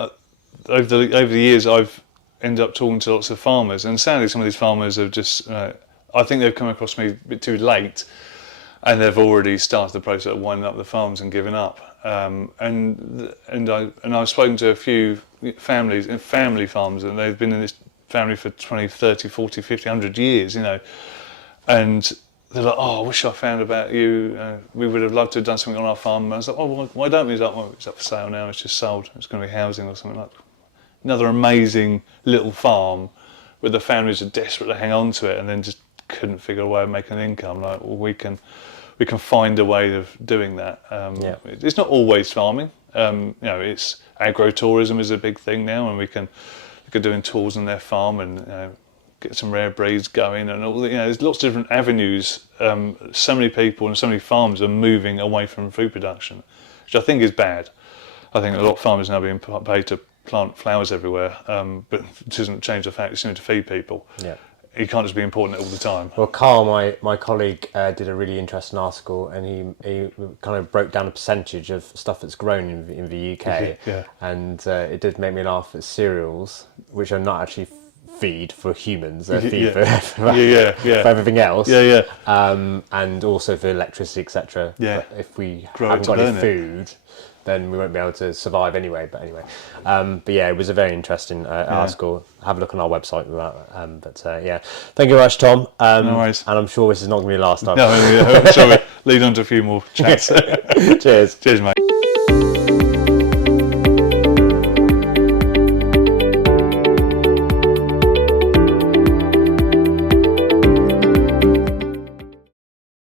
over the years, I've ended up talking to lots of farmers, and sadly, some of these farmers have just. I think they've come across me a bit too late, and they've already started the process of winding up the farms and giving up. And I've spoken to a few families and family farms, and they've been in this family for 20, 30, 40, 50, 100 years, and they're like, I wish I found about you. We would have loved to have done something on our farm. And I was like, why don't we? He's like, it's up for sale now. It's just sold. It's going to be housing or something like that. Another amazing little farm where the families are desperate to hang on to it and then just couldn't figure a way of making an income. Like, well, we can find a way of doing that. It's not always farming. It's agro-tourism is a big thing now, and we can doing tours on their farm and get some rare breeds going, and all. There's lots of different avenues. So many people and so many farms are moving away from food production, which I think is bad. I think a lot of farmers are now being paid to plant flowers everywhere, but it doesn't change the fact it's going to feed people. Yeah. You can't just be importing it all the time. Well, Carl, my colleague, did a really interesting article, and he kind of broke down a percentage of stuff that's grown in the UK. Yeah. And it did make me laugh at cereals, which are not actually feed for humans, they're feed for everything else. And also for electricity, etc. Yeah. But if we Grow haven't to got any learn it. food, then we won't be able to survive anyway. But yeah, it was a very interesting article. Have a look on our website with that. Yeah, thank you very much, Tom. No worries. And I'm sure this is not going to be the last time. No, shall we lead on to a few more chats? Cheers. Cheers, mate.